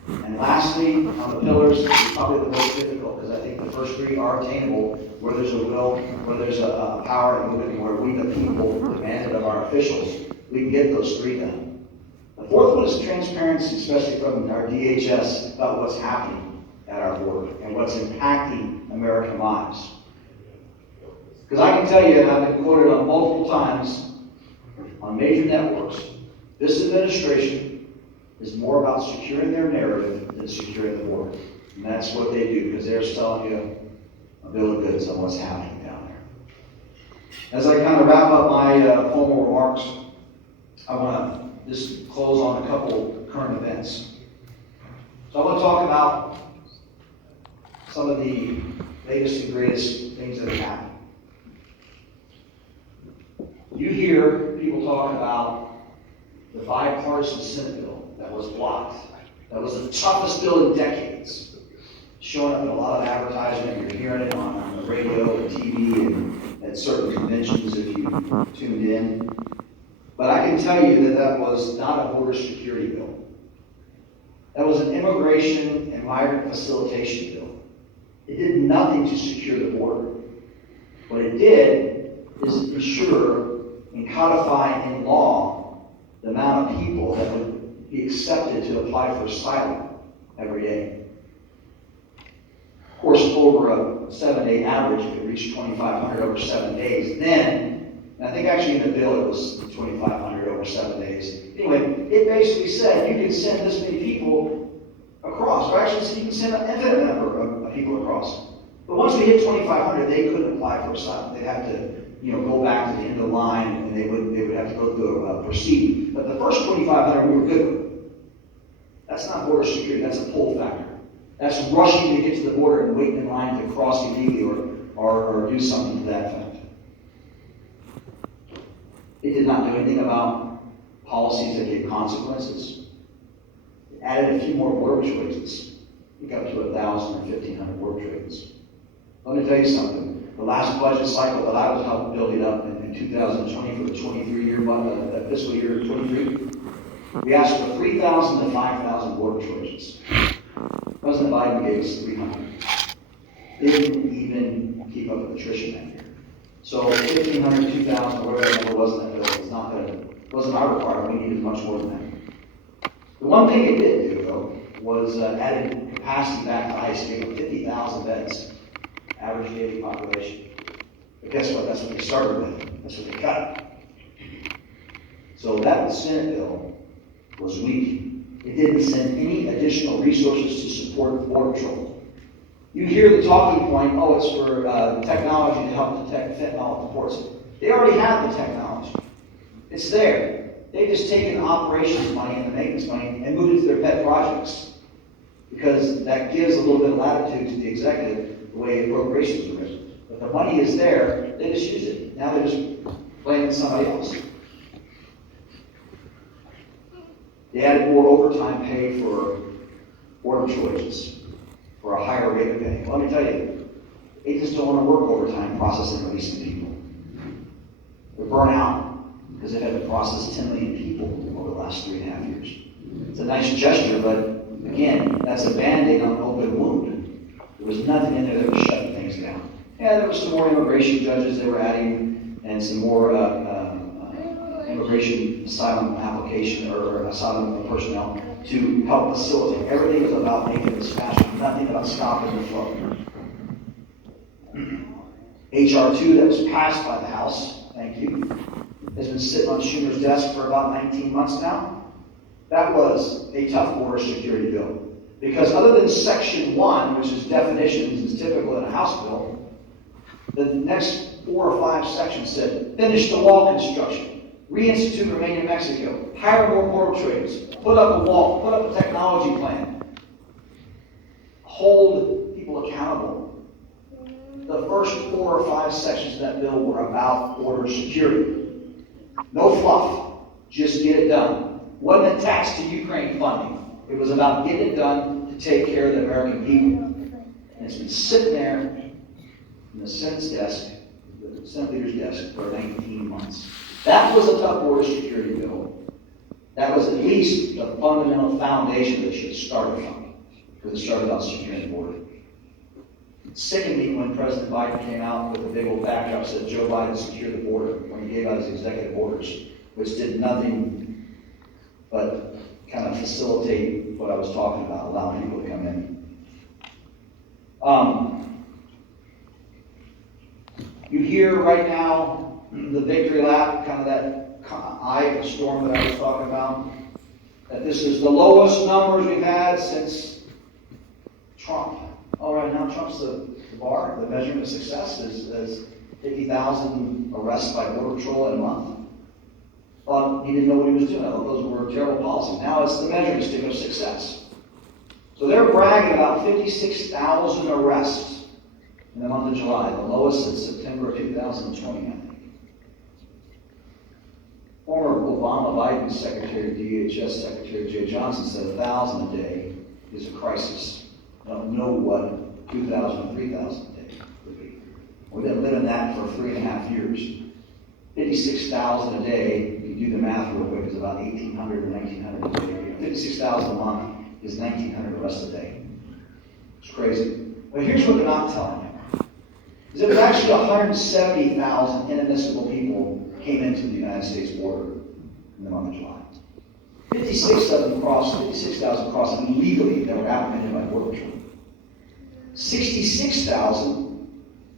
And lastly, on the pillars, it's probably the most difficult because I think the first three are attainable where there's a will, where there's a power and movement, where we the people demand it of our officials. We can get those three done. The fourth one is transparency, especially from our DHS, about what's happening at our border and what's impacting American lives. Because I can tell you, and I've been quoted on multiple times on major networks, this administration is more about securing their narrative than securing the border. And that's what they do, because they're selling you a bill of goods on what's happening down there. As I kind of wrap up my formal remarks, I want to just close on a couple current events. So I want to talk about some of the latest and greatest things that have happened. You hear people talk about the bipartisan Senate bill that was blocked. That was the toughest bill in decades. Showing up in a lot of advertisement, you're hearing it on the radio and TV and at certain conventions if you tuned in. But I can tell you that that was not a border security bill. That was an immigration and migrant facilitation bill. It did nothing to secure the border. What it did is ensure and codify in law the amount of people that would be accepted to apply for asylum every day. Of course, over a 7-day average, if it reached 2,500 over 7 days, then, and I think actually in the bill it was 2,500 over 7 days. Anyway, it basically said you can send this many people across, or actually you can send an infinite number of people across. But once we hit 2,500, they couldn't apply for asylum. They'd have to, go back to the end of the line, and they would have to go through a proceeding. But the first 2,500 we were good with. That's not border security. That's a pull factor. That's rushing to get to the border and waiting in line to cross illegally or do something to that effect. It did not do anything about policies that gave consequences. It added a few more border choices. It got to 1,000 or 1,500 border choices. Let me tell you something. The last budget cycle that I was helping build it up in 2020 for the 23-year budget, fiscal year 23, we asked for 3,000 to 5,000 border choices. President Biden gave us 300. Didn't even keep up with attrition that year. So 1,500, 2,000, whatever that number was in that bill, wasn't our requirement. We needed much more than that. The one thing it did do, though, was added capacity back to ICE, gave them 50,000 beds, average daily population. But guess what? That's what they started with. That's what they cut. So that Senate bill was weak. It didn't send any additional resources to support Border Patrol. You hear the talking point, it's for technology to help detect fentanyl at the ports. They already have the technology. It's there. They've just taken the operations money and the maintenance money and moved it to their pet projects. Because that gives a little bit of latitude to the executive, the way appropriations are written. But the money is there, they just use it. Now they're just blaming somebody else. They added more overtime pay for border patrols for a higher rate of pay. Let me tell you, agents don't want to work overtime processing and releasing people. They're burnt out because they've had to process 10 million people over the last 3.5 years. It's a nice gesture, but again, that's a band-aid on an open wound. There was nothing in there that was shutting things down. Yeah, there was some more immigration judges they were adding, and some more immigration asylum application or asylum personnel to help facilitate. Everything was about making this faster, nothing about stopping the flow. HR 2 that was passed by the House, thank you, has been sitting on Schumer's desk for about 19 months now. That was a tough border security bill. Because other than Section 1, which is definitions, is typical in a House bill, the next 4 or 5 sections said, finish the wall construction, reinstitute remain in Mexico, hire more border patrols, put up a wall, put up a technology plan, hold people accountable. The first 4 or 5 sections of that bill were about border security. No fluff, just get it done. Wasn't attached to Ukraine funding. It was about getting it done to take care of the American people. And it's been sitting there in the Senate's desk, the Senate leader's desk, for 19 months. That was a tough border security bill. That was at least the fundamental foundation that should start from, because it started out securing the border. It sickened me when President Biden came out with a big old backdrop that said Joe Biden secured the border when he gave out his executive orders, which did nothing but kind of facilitate what I was talking about, allowing people to come in. You hear right now the victory lap, kind of that eye of the storm that I was talking about, that this is the lowest numbers we've had since Trump. All right, now Trump's the bar, the measurement of success is 50,000 arrests by Border Patrol in a month. Thought he didn't know what he was doing. I thought those were terrible policies. Now it's the measuring stick of success. So they're bragging about 56,000 arrests in the month of July, the lowest since September of 2020, I think. Former Obama-Biden Secretary of DHS Secretary Jay Johnson said 1,000 a day is a crisis. I don't know what 2,000 or 3,000 a day would be. We've been living that for 3.5 years. 56,000 a day, if you do the math real quick, is about 1,800 or 1,900 a day. 56,000 a month is 1,900 arrests a day. It's crazy. But here's what they're not telling you. Is that there's actually 170,000 inadmissible people came into the United States border in the month of July. 56,000 crossed illegally that were apprehended by Border Patrol. 66,000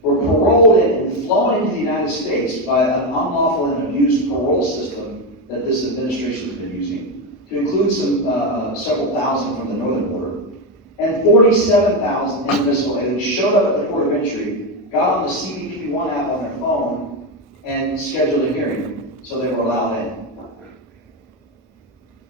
were paroled in and flown into the United States by an unlawful and abused parole system that this administration has been using, to include some several thousand from the northern border. And 47,000 inadmissible aliens showed up at the port of entry, got on the CBP-1 app on their phone, and scheduled a hearing, so they were allowed in.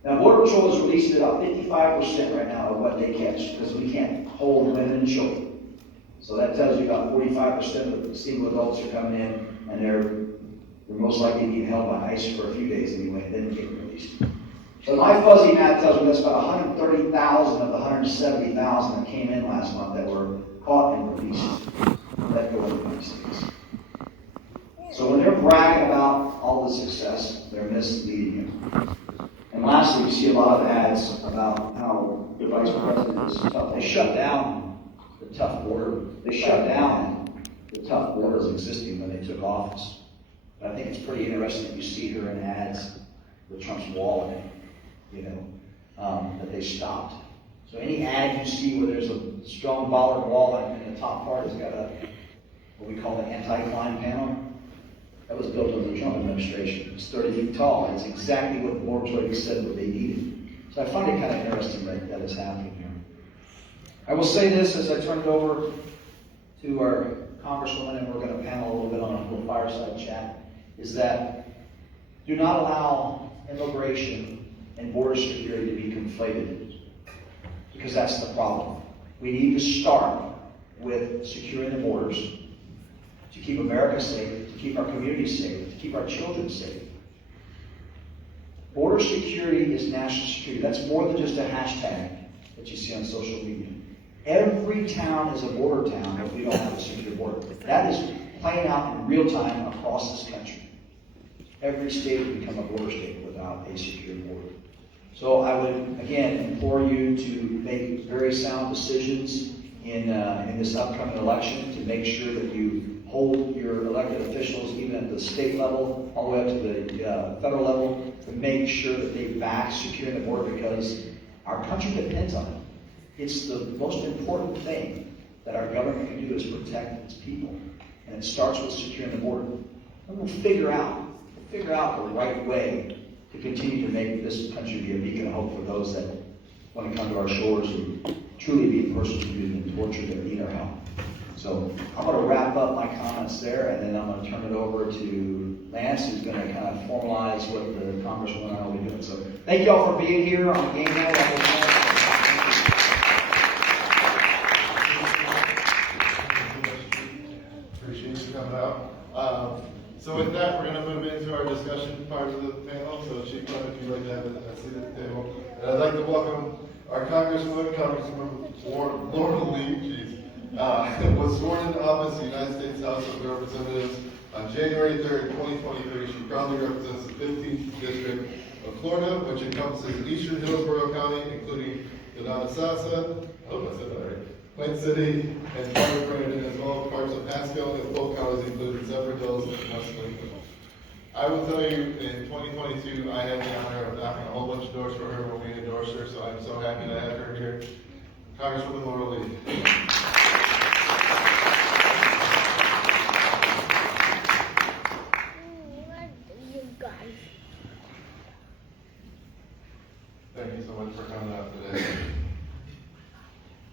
Now, Border Patrol is releasing about 55% right now of what they catch, because we can't hold women and children. So that tells you about 45% of the single adults are coming in, and they're most likely being held by ICE for a few days anyway, and then get released. So my fuzzy math tells me that's about 130,000 of the 170,000 that came in last month that were caught and released that go to the United States. So when they're bragging about all the success, they're misleading you. And lastly, you see a lot of ads about how the vice president is tough. They shut down the tough border. They shut down the tough borders existing when they took office. But I think it's pretty interesting that you see her in ads with Trump's wall in it, that they stopped. So any ad you see where there's a strong bollard wall and the top part has got a, what we call an anti-climb panel, that was built under the Trump administration. It's 30 feet tall, and it's exactly what the Border Patrol said that they needed. So I find it kind of interesting that is happening here. I will say this as I turn it over to our Congresswoman, and we're going to panel a little bit on a little fireside chat. is that do not allow immigration and border security to be conflated, because that's the problem. We need to start with securing the borders to keep America safe, to keep our communities safe, to keep our children safe. Border security is national security. That's more than just a hashtag that you see on social media. Every town is a border town if we don't have a secure border. That is playing out in real time across this country. Every state will become a border state without a secure border. So I would, again, implore you to make very sound decisions in this upcoming election to make sure that you hold your elected officials, even at the state level, all the way up to the federal level, to make sure that they back securing the border, because our country depends on it. It's the most important thing that our government can do is protect its people. And it starts with securing the border. And we'll figure out the right way to continue to make this country be a beacon of hope for those that want to come to our shores and truly be persons who've been tortured that need our help. So I'm going to wrap up my comments there, and then I'm going to turn it over to Lance, who's going to kind of formalize what the Congresswoman and I will be doing. So thank you all for being here on Game Night. Appreciate you coming out. So with that, we're going to move into our discussion part of the panel. So Chief Clem, if you'd like to have a seat at the table. And I'd like to welcome our Congresswoman Laurel, was sworn into office in the United States House of Representatives on January 3rd, 2023. She proudly represents the 15th District of Florida, which encompasses eastern Hillsborough County, including Donatassa, I hope I said that right, Plain City, and Fort Brandon, as well as parts of Pasco and both counties, including Zephyr Hills and West Lakeland. I will tell you, in 2022, I had the honor of knocking a whole bunch of doors for her when we endorsed her, so I'm so happy to have her here. Congresswoman Laurel. Thank you so much for coming out today.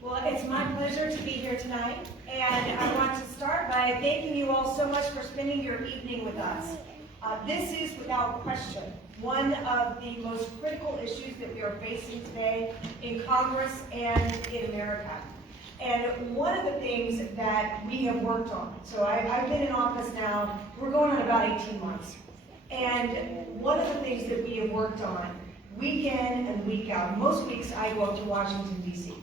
Well, it's my pleasure to be here tonight, and I want to start by thanking you all so much for spending your evening with us. This is, without question, one of the most critical issues that we are facing today in Congress and in America. And one of the things that we have worked on, so I've been in office now, we're going on about 18 months. And one of the things that we have worked on, week in and week out, most weeks I go up to Washington, D.C.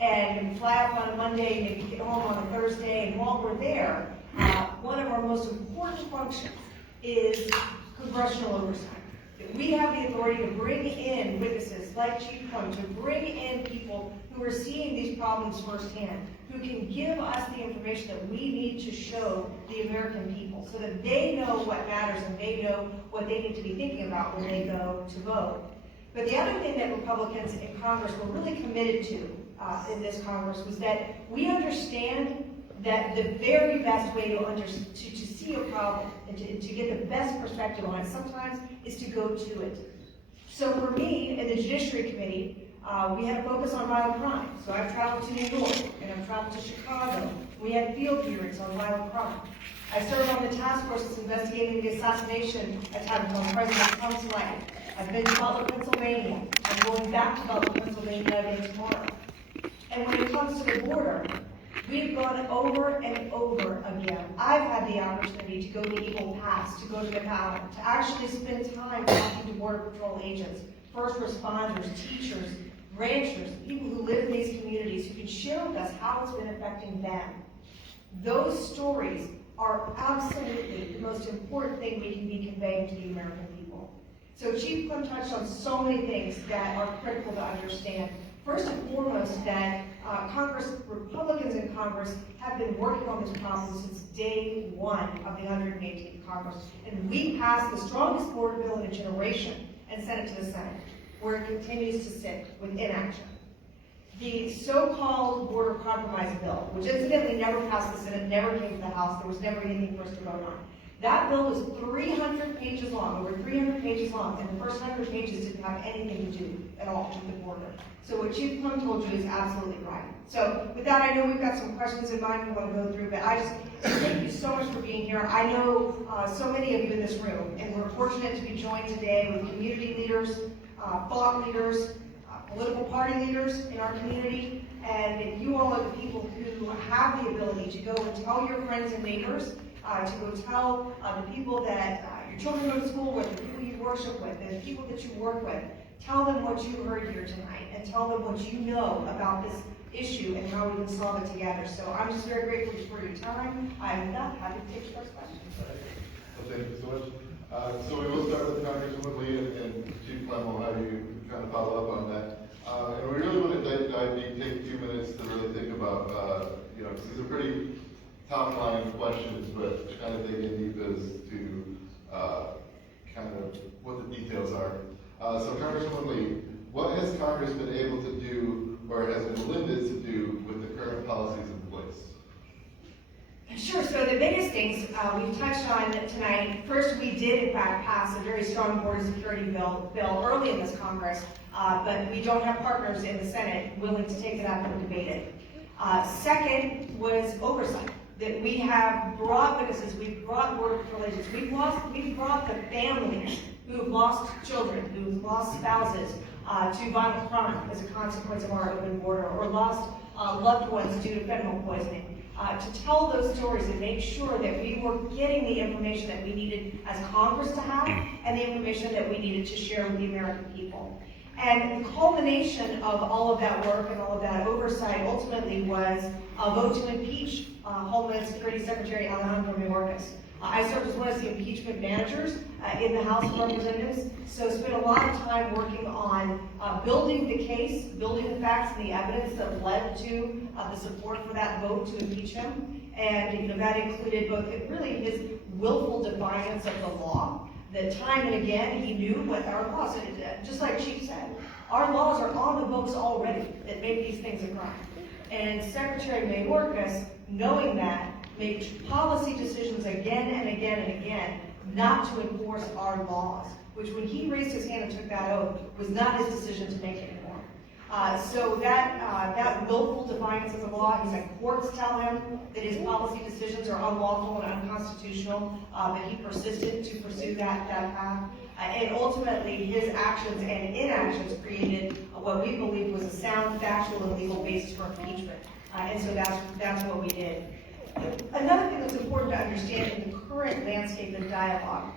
and fly up on a Monday, maybe get home on a Thursday, and while we're there, one of our most important functions is congressional oversight. We have the authority to bring in witnesses like Chief Clem, to bring in people who are seeing these problems firsthand, who can give us the information that we need to show the American people so that they know what matters and they know what they need to be thinking about when they go to vote. But the other thing that Republicans in Congress were really committed to in this Congress was that we understand that the very best way to see a problem and to get the best perspective on it sometimes is to go to it. So for me, in the Judiciary Committee, we had a focus on violent crime. So I've traveled to New York and I've traveled to Chicago. We had field hearings on violent crime. I served on the task force that's investigating the assassination attempt on President Trump's life. I've been to Butler, Pennsylvania. I'm going back to Butler, Pennsylvania again tomorrow. And when it comes to the border, we've gone over and over again. I've had the opportunity to go to Eagle Pass, to go to McAllen, to actually spend time talking to Border Patrol agents, first responders, teachers, ranchers, people who live in these communities who can share with us how it's been affecting them. Those stories are absolutely the most important thing we can be conveying to the American people. So Chief Clem touched on so many things that are critical to understand. First and foremost, that Republicans in Congress have been working on this problem since day one of the 118th Congress. And we passed the strongest border bill in a generation and sent it to the Senate, where it continues to sit with inaction. The so-called border compromise bill, which incidentally never passed the Senate, never came to the House, there was never anything for us to vote on. That bill was 300 pages long, over 300 pages long, and the first 100 pages didn't have anything to do at all with the border. So what Chief Clem told you is absolutely right. So with that, I know we've got some questions in mind we want to go through, but I just thank you so much for being here. I know so many of you in this room, and we're fortunate to be joined today with community leaders, thought leaders, political party leaders in our community, and you all are the people who have the ability to go and tell your friends and neighbors, to go tell the people that your children go to school with, the people you worship with, the people that you work with. Tell them what you heard here tonight, and tell them what you know about this issue and how we can solve it together. So I'm just very grateful for your time. I'm not happy to take your first question. Well, thank you so much. So we will start with Congresswoman Lee, and Chief Clem will have you kind of follow up on that. And we really want to dive deep, take 2 minutes to really think about, because these are pretty top-line questions, but to kind of dig in deep as to kind of what the details are. So Congresswoman Lee, what has Congress been able to do or has been limited to do with the current policies in place? Sure, so the biggest things we've touched on tonight, first we did in fact pass a very strong border security bill early in this Congress, but we don't have partners in the Senate willing to take it up and debate it. Second was oversight, that we have brought witnesses, we've brought border patrol agents, we've brought the families who've lost children, who've lost spouses to violent crime as a consequence of our open border, or lost loved ones due to fentanyl poisoning. To tell those stories and make sure that we were getting the information that we needed as Congress to have, and the information that we needed to share with the American people. And the culmination of all of that work and all of that oversight ultimately was a vote to impeach Homeland Security Secretary Alejandro Mayorkas. I served as one of the impeachment managers in the House of Representatives, so spent a lot of time working on building the case, building the facts and the evidence that led to the support for that vote to impeach him. And that included both really his willful defiance of the law, that time and again he knew what our laws, just like Chief said, our laws are on the books already that make these things a crime. And Secretary Mayorkas, knowing that, made policy decisions again and again and again not to enforce our laws, which when he raised his hand and took that oath was not his decision to make anymore. So that willful defiance of the law, he's had courts tell him that his policy decisions are unlawful and unconstitutional, but he persisted to pursue that path. And ultimately, his actions and inactions created what we believe was a sound, factual, and legal basis for impeachment. And so that's what we did. Another thing that's important to understand in the current landscape of dialogue.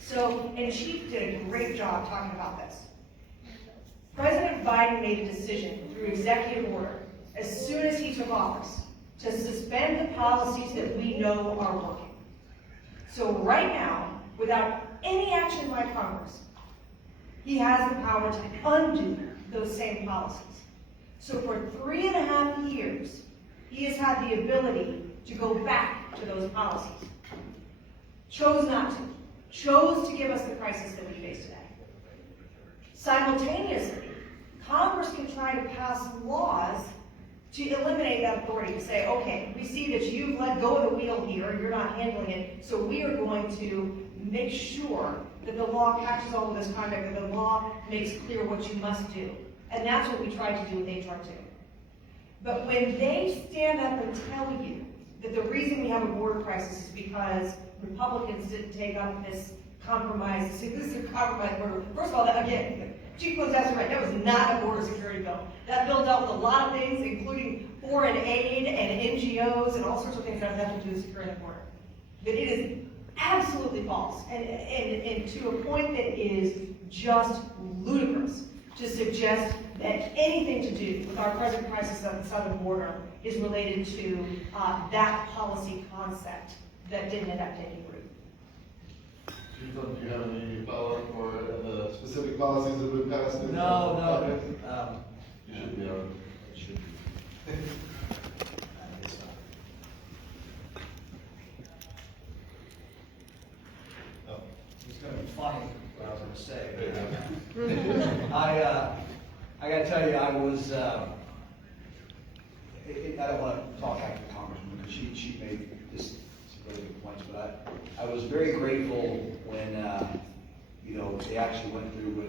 So, and Chief did a great job talking about this. President Biden made a decision through executive order, as soon as he took office, to suspend the policies that we know are working. So right now, without any action by Congress, he has the power to undo those same policies. So for 3.5 years, he has had the ability to go back to those policies. Chose not to. Chose to give us the crisis that we face today. Simultaneously, Congress can try to pass laws to eliminate that authority, to say, okay, we see that you've let go of the wheel here, you're not handling it, so we are going to make sure that the law catches all of this conduct, that the law makes clear what you must do. And that's what we tried to do with HR 2. But when they stand up and tell you that the reason we have a border crisis is because Republicans didn't take up this compromise, this is a compromise border. First of all, again, Chief Clem's absolutely right, that was not a border security bill. That bill dealt with a lot of things, including foreign aid and NGOs and all sorts of things that have nothing to do with securing the border. But it is absolutely false, and to a point that is just ludicrous to suggest that anything to do with our present crisis at the southern border is related to that policy concept that didn't end up taking root. Chief, do you have any follow-up for the specific policies that have been passed? No. You should be on. It should be. It's not. Oh, it's going to be funny what I was going to say. I got to tell you, I was. I don't want to talk after the Congresswoman because she made this some really good points, but I was very grateful when, they actually went through with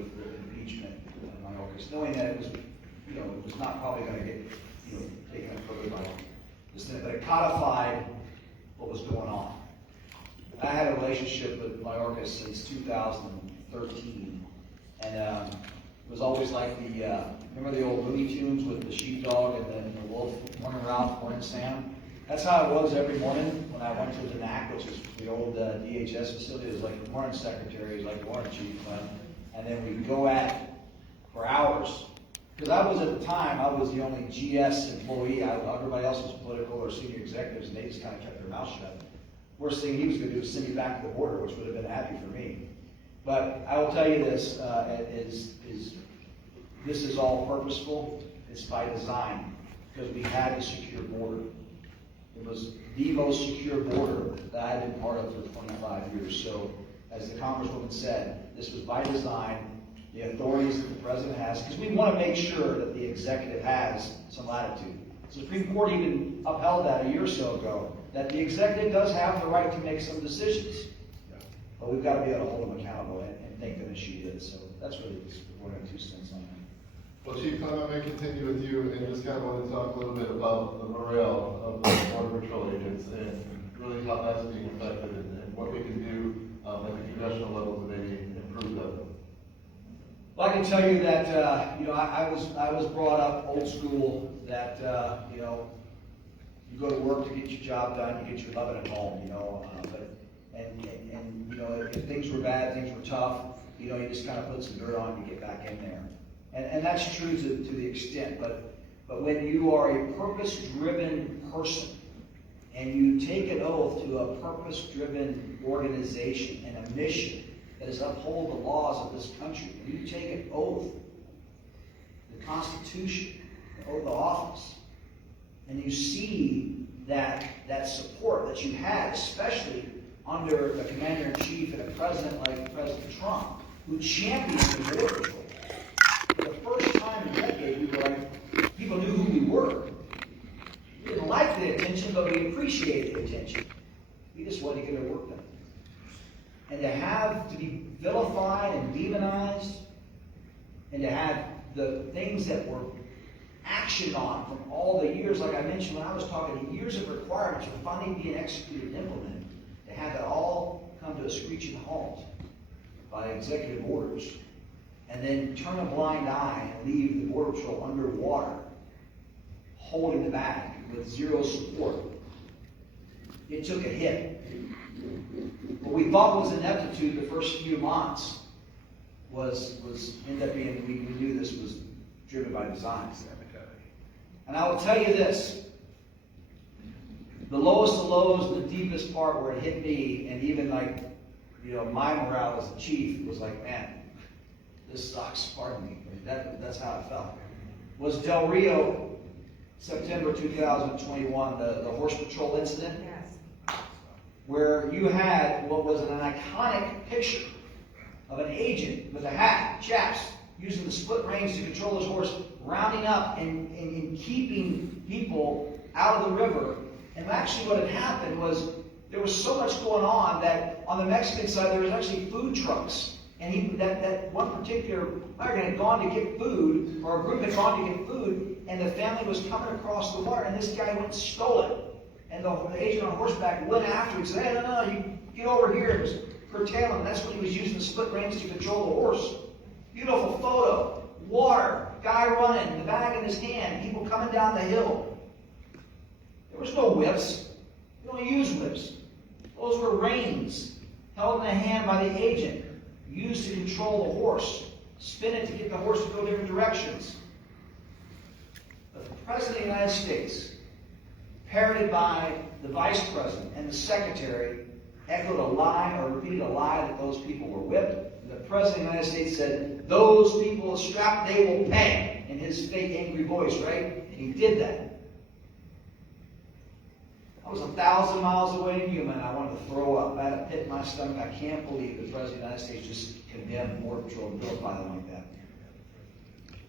impeachment in Mayorkas, knowing that it was, it was not probably going to get, taken up further by the Senate, but it codified what was going on. I had a relationship with Mayorkas since 2013, and it was always like remember the old Looney Tunes with the sheepdog and the wolf, morning Ralph, morning Sam? That's how it was every morning when I went to the NAC, which is the old DHS facility. It was like the morning secretary, it was like the morning chief, Clem, and then we'd go at it for hours. Because I was, at the time, I was the only GS employee. Everybody else was political or senior executives, and they just kind of kept their mouth shut. Worst thing he was going to do was send me back to the border, which would have been happy for me. But I will tell you this, this is all purposeful. It's by design, because we had a secure border. It was the most secure border that I had been part of for 25 years. So, as the Congresswoman said, this was by design. The authorities that the president has, because we want to make sure that the executive has some latitude. The Supreme Court even upheld that a year or so ago, that the executive does have the right to make some decisions. But we've got to be able to hold them accountable, and thank them as she did. So that's really just one or 2 cents on that. Well, Chief Clem, I may continue with you, and just kind of want to talk a little bit about the morale of the Border Patrol agents and really how that's being affected and what we can do at the congressional level to maybe improve that. Well, I can tell you that I was brought up old school that you go to work to get your job done, you get your loving at home, if things were bad, things were tough, you just kind of put some dirt on and you get back in there, and that's true to the extent. But when you are a purpose-driven person and you take an oath to a purpose-driven organization and a mission that is uphold the laws of this country. You take an oath, the Constitution, the oath of office, and you see that support that you had, especially under a commander-in-chief and a president like President Trump, who championed the Border Patrol. For the first time in a decade, we were like, people knew who we were. We didn't like the attention, but we appreciated the attention. We just wanted to get our work done. And to be vilified and demonized, and to have the things that were actioned on from all the years, like I mentioned when I was talking, the years of requirements were finally being executed and implemented, to have that all come to a screeching halt by executive orders, and then turn a blind eye and leave the Border Patrol underwater, holding the bag with zero support. It took a hit. What we thought was ineptitude the first few months was ended up being, we knew this was driven by design. And I will tell you this, the lowest of lows, the deepest part where it hit me, and even my morale as the chief was like, man, this sucks, pardon me. That's how it felt. Was Del Rio, September 2021, the horse patrol incident? Where you had what was an iconic picture of an agent with a hat, chaps, using the split reins to control his horse, rounding up and keeping people out of the river. And actually what had happened was there was so much going on that on the Mexican side there was actually food trucks. And that one particular migrant had gone to get food, or a group had gone to get food, and the family was coming across the water, and this guy went and stole it. And the agent on horseback went after him and said, hey, no, you get over here. It was curtailing. That's when he was using the split reins to control the horse. Beautiful photo. Water. Guy running. The bag in his hand. People coming down the hill. There was no whips. You don't use whips. Those were reins held in the hand by the agent, used to control the horse. Spin it to get the horse to go different directions. But the President of the United States, parroted by the Vice President and the Secretary, echoed a lie or repeated a lie that those people were whipped. And the President of the United States said, those people strapped, they will pay, in his fake angry voice, right? And he did that. I was 1,000 miles away in Yuma, and I wanted to throw up. I had a pit in my stomach. I can't believe the President of the United States just condemned Border Patrol and vilify them like that.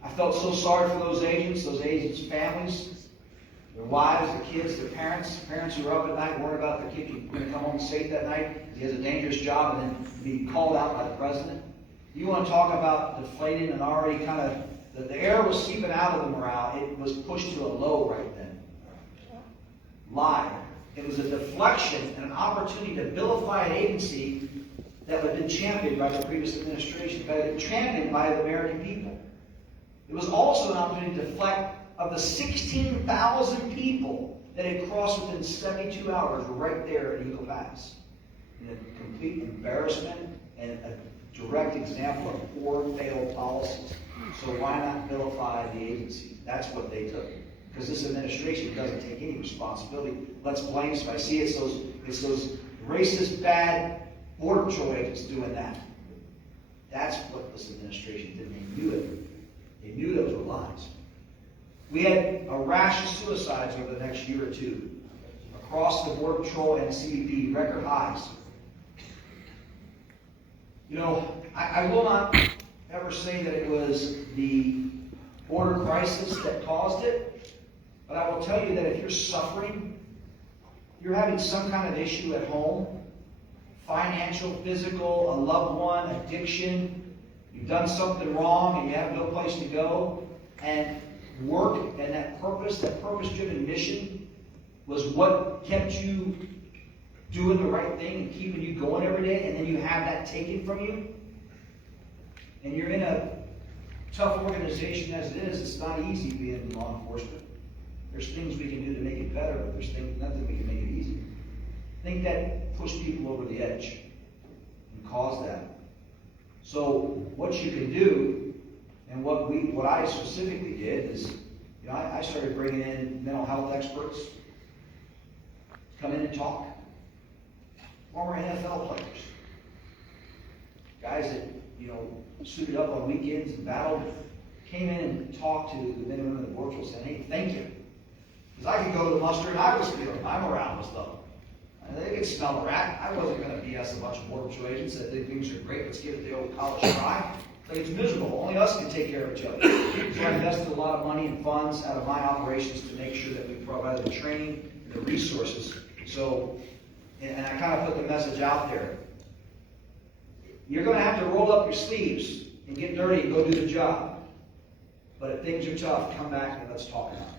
I felt so sorry for those agents' families. Their wives, their kids, their parents who are up at night worried about their kid going to come home safe that night. He has a dangerous job and then be called out by the president. You want to talk about deflating and already kind of, the air was seeping out of the morale. It was pushed to a low right then. Lie. It was a deflection and an opportunity to vilify an agency that had been championed by the previous administration, that had been championed by the American people. It was also an opportunity to deflect of the 16,000 people that had crossed within 72 hours were right there at Eagle Pass. In a complete embarrassment and a direct example of poor, failed policies. So why not vilify the agency? That's what they took. Because this administration doesn't take any responsibility. Let's blame somebody. See, it's those racist, bad Border Patrol agents doing that. That's what this administration did. They knew it. They knew those were lies. We had a rash of suicides over the next year or two. Across the Border Patrol and CBP, record highs. You know, I will not ever say that it was the border crisis that caused it, but I will tell you that if you're suffering, you're having some kind of issue at home, financial, physical, a loved one, addiction, you've done something wrong and you have no place to go, and work and that purpose-driven mission was what kept you doing the right thing and keeping you going every day, and then you have that taken from you, and you're in a tough organization as it is, it's not easy being in law enforcement. There's things we can do to make it better, but there's nothing we can make it easy. I think that pushed people over the edge and caused that. So what you can do, and what I specifically did is, you know, I started bringing in mental health experts to come in and talk. Former NFL players, guys that, you know, suited up on weekends and battled, came in and talked to the men and women of the Border Patrol, saying, "Hey, thank you." Because I could go to the muster and I was feeling my morale was low. And they could smell a rat. I wasn't going to BS a bunch of Border Patrol agents that think things are great. Let's give it the old college try. Like, it's miserable. Only us can take care of each other. So I invested a lot of money and funds out of my operations to make sure that we provided the training and the resources. So, and I kind of put the message out there. You're going to have to roll up your sleeves and get dirty and go do the job. But if things are tough, come back and let's talk about it.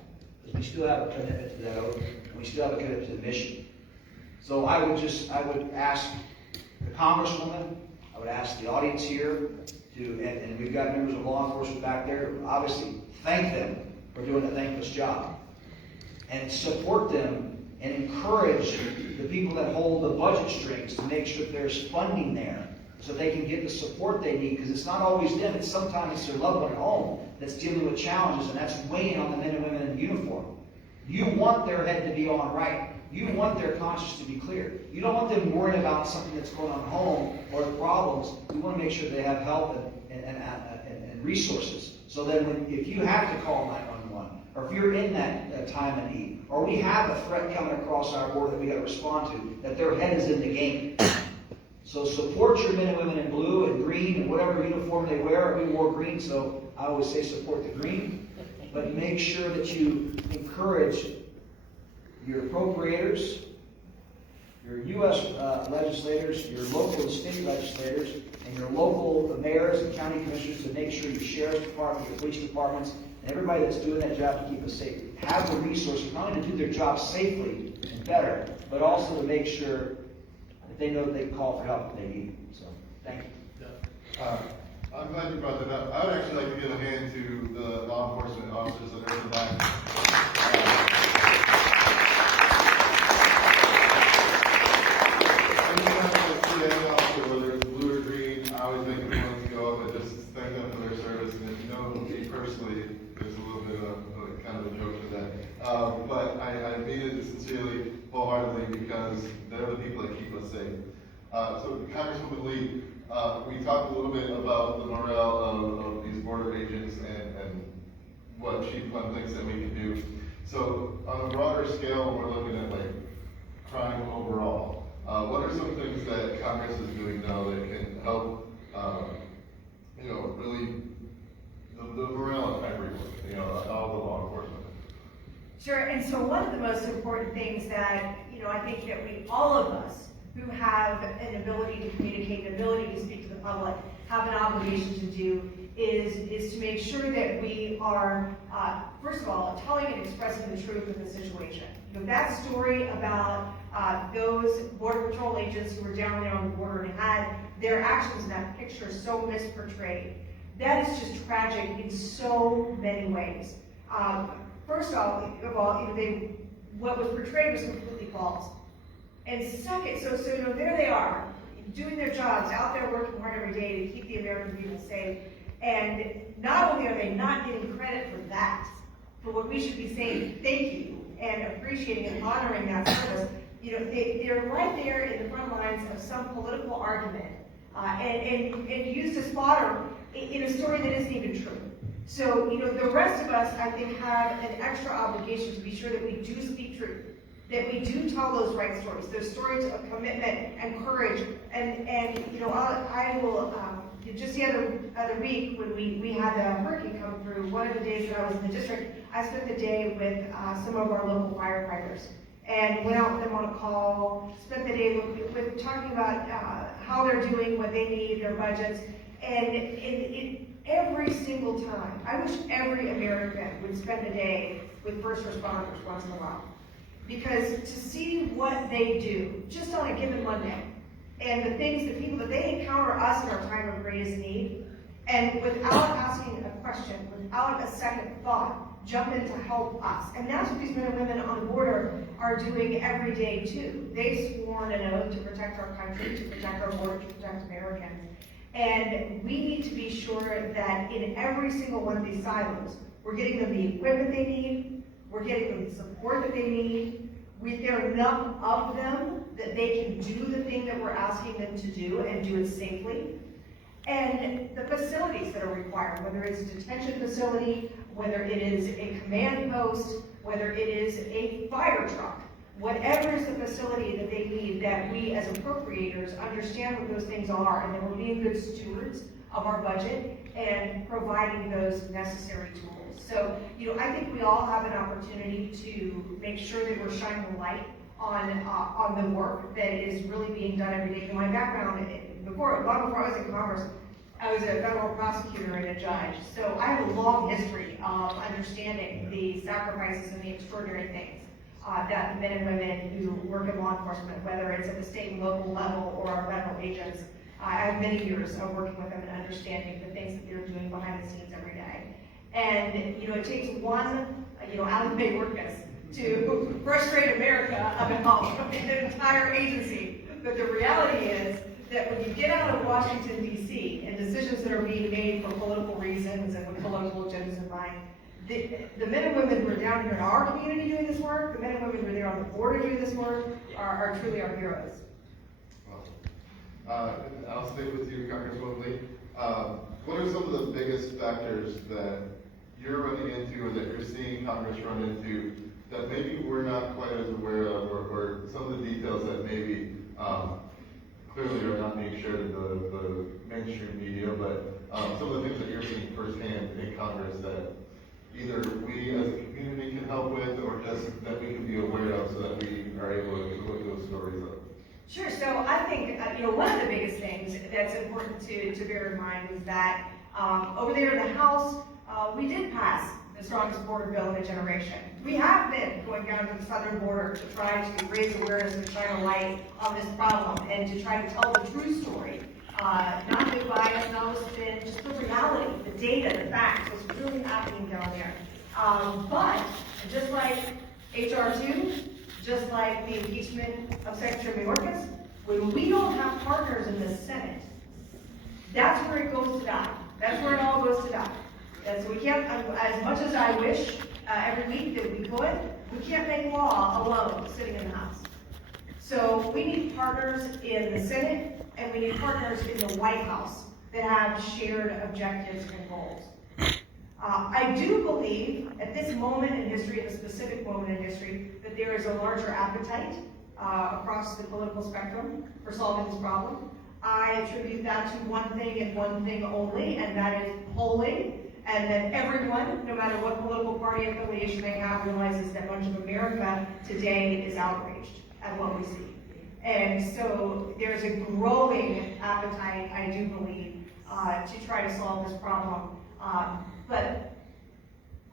Because we still have a commitment to that oath, and we still have a commitment to the mission. So I would ask the Congresswoman, I would ask the audience here, and we've got members of law enforcement back there, obviously thank them for doing a thankless job. And support them and encourage the people that hold the budget strings to make sure that there's funding there so they can get the support they need, because it's not always them, it's sometimes their loved one at home that's dealing with challenges, and that's weighing on the men and women in uniform. You want their head to be on right. You want their conscience to be clear. You don't want them worrying about something that's going on at home or problems. We want to make sure they have help and resources. So then if you have to call 911, or if you're in that time of need, or we have a threat coming across our border that we got to respond to, that their head is in the game. So support your men and women in blue and green and whatever uniform they wear. We wore green, so I always say support the green. But make sure that you encourage your appropriators, your U.S. legislators, your local and state legislators, and your local mayors and county commissioners to make sure your sheriff's department, your police departments, and everybody that's doing that job to keep us safe have the resources not only to do their job safely and better, but also to make sure that they know that they can call for help if they need it. So, thank you. I'm glad you brought that up. I would actually like to give a hand to the law enforcement officers that are in the back. Whether it's blue or green, I always make it want to go up and just thank them for their service. And if you know me personally, there's a little bit of kind of a joke to that. But I mean it sincerely, wholeheartedly, because they're the people that keep us safe. So Congresswoman Lee, we talked a little bit about the morale of these border agents and what Chief Clem thinks that we can do. So on a broader scale, we're looking at like crime overall. What are some things that Congress is doing now that can help, really the morale of everyone, all the law enforcement? Sure, and so one of the most important things that, I think that all of us who have an ability to communicate, an ability to speak to the public, have an obligation to do is to make sure that we are, first of all, telling and expressing the truth of the situation. That story about those Border Patrol agents who were down there on the border and had their actions in that picture so misportrayed, that is just tragic in so many ways. First of all, what was portrayed was completely false. And second, so there they are, doing their jobs, out there working hard every day to keep the American people safe. And not only are they not getting credit for that, for what we should be saying thank you and appreciating and honoring that service, they're right there in the front lines of some political argument and used as fodder in a story that isn't even true. So, the rest of us, I think, have an extra obligation to be sure that we do speak truth, that we do tell those right stories, those stories of commitment and courage. And I will, just the other week when we had a hurricane come through, one of the days that I was in the district, I spent the day with some of our local firefighters and went out with them on a call, spent the day with talking about how they're doing, what they need, their budgets. And every single time, I wish every American would spend a day with first responders once in a while. Because to see what they do, just on a given Monday, and the people that they encounter us in our time of greatest need, and without asking a question, without a second thought, jump in to help us. And that's what these men and women on the border are doing every day too. They sworn an oath to protect our country, to protect our border, to protect Americans. And we need to be sure that in every single one of these silos, we're getting them the equipment they need, we're getting them the support that they need, there are enough of them that they can do the thing that we're asking them to do and do it safely. And the facilities that are required, whether it's a detention facility, whether it is a command post, whether it is a fire truck, whatever is the facility that they need, that we as appropriators understand what those things are, and that we're being good stewards of our budget and providing those necessary tools. So, I think we all have an opportunity to make sure that we're shining a light on the work that is really being done every day. In my background, long before I was in Congress, I was a federal prosecutor and a judge. So I have a long history of understanding the sacrifices and the extraordinary things that the men and women who work in law enforcement, whether it's at the state and local level or our federal agents, I have many years of working with them and understanding the things that they're doing behind the scenes every day. And, it takes one, out-of-the-way workers to frustrate America about the entire agency. But the reality is that when you get out of Washington, D.C., and decisions that are being made for political reasons and with political agendas in mind, the men and women who are down here in our community doing this work, the men and women who are there on the border doing this work, are truly our heroes. I'll stay with you, Congresswoman Lee. What are some of the biggest factors that you're running into or that you're seeing Congress run into that maybe we're not quite as aware of, or some of the details that maybe clearly are not being shared in the mainstream media, but some of the things that you're seeing firsthand in Congress that either we as a community can help with or just that we can be aware of so that we are able to look those stories up? Sure. So I think one of the biggest things that's important to bear in mind is that over there in the House, we did pass the strongest border bill in a generation. We have been going down to the southern border to try to raise awareness and shine a light on this problem and to try to tell the true story. Not with bias, not with spin, just the reality, the data, the facts, what's really happening down there. But just like HR 2, just like the impeachment of Secretary Mayorkas, when we don't have partners in the Senate, that's where it goes to die. That's where it all goes to die. And so we can't, as much as I wish every week that we could, we can't make law alone sitting in the House. So we need partners in the Senate, and we need partners in the White House that have shared objectives and goals. I do believe at this moment in history, at a specific moment in history, that there is a larger appetite across the political spectrum for solving this problem. I attribute that to one thing and one thing only, and that is polling and then everyone, no matter what political party affiliation they have, realizes that much of America today is outraged at what we see. And so there's a growing appetite, I do believe, to try to solve this problem. But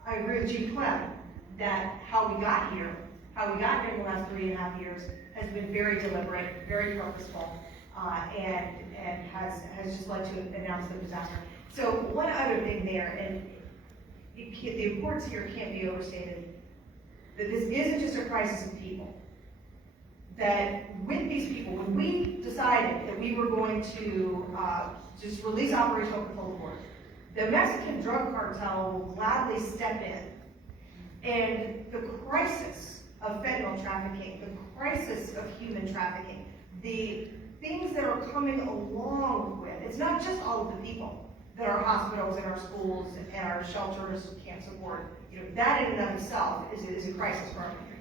I agree with Chief Clem that how we got here in the last 3.5 years has been very deliberate, very purposeful, and has just led to an announcement of disaster. So one other thing there, and the importance here can't be overstated, that this isn't just a crisis of people. That with these people, when we decided that we were going to just release operational control of the border, the Mexican drug cartel will gladly step in. And the crisis of fentanyl trafficking, the crisis of human trafficking, the things that are coming along with, it's not just all of the people that our hospitals and our schools and our shelters can't support. You know, that in and of itself is a crisis for our country.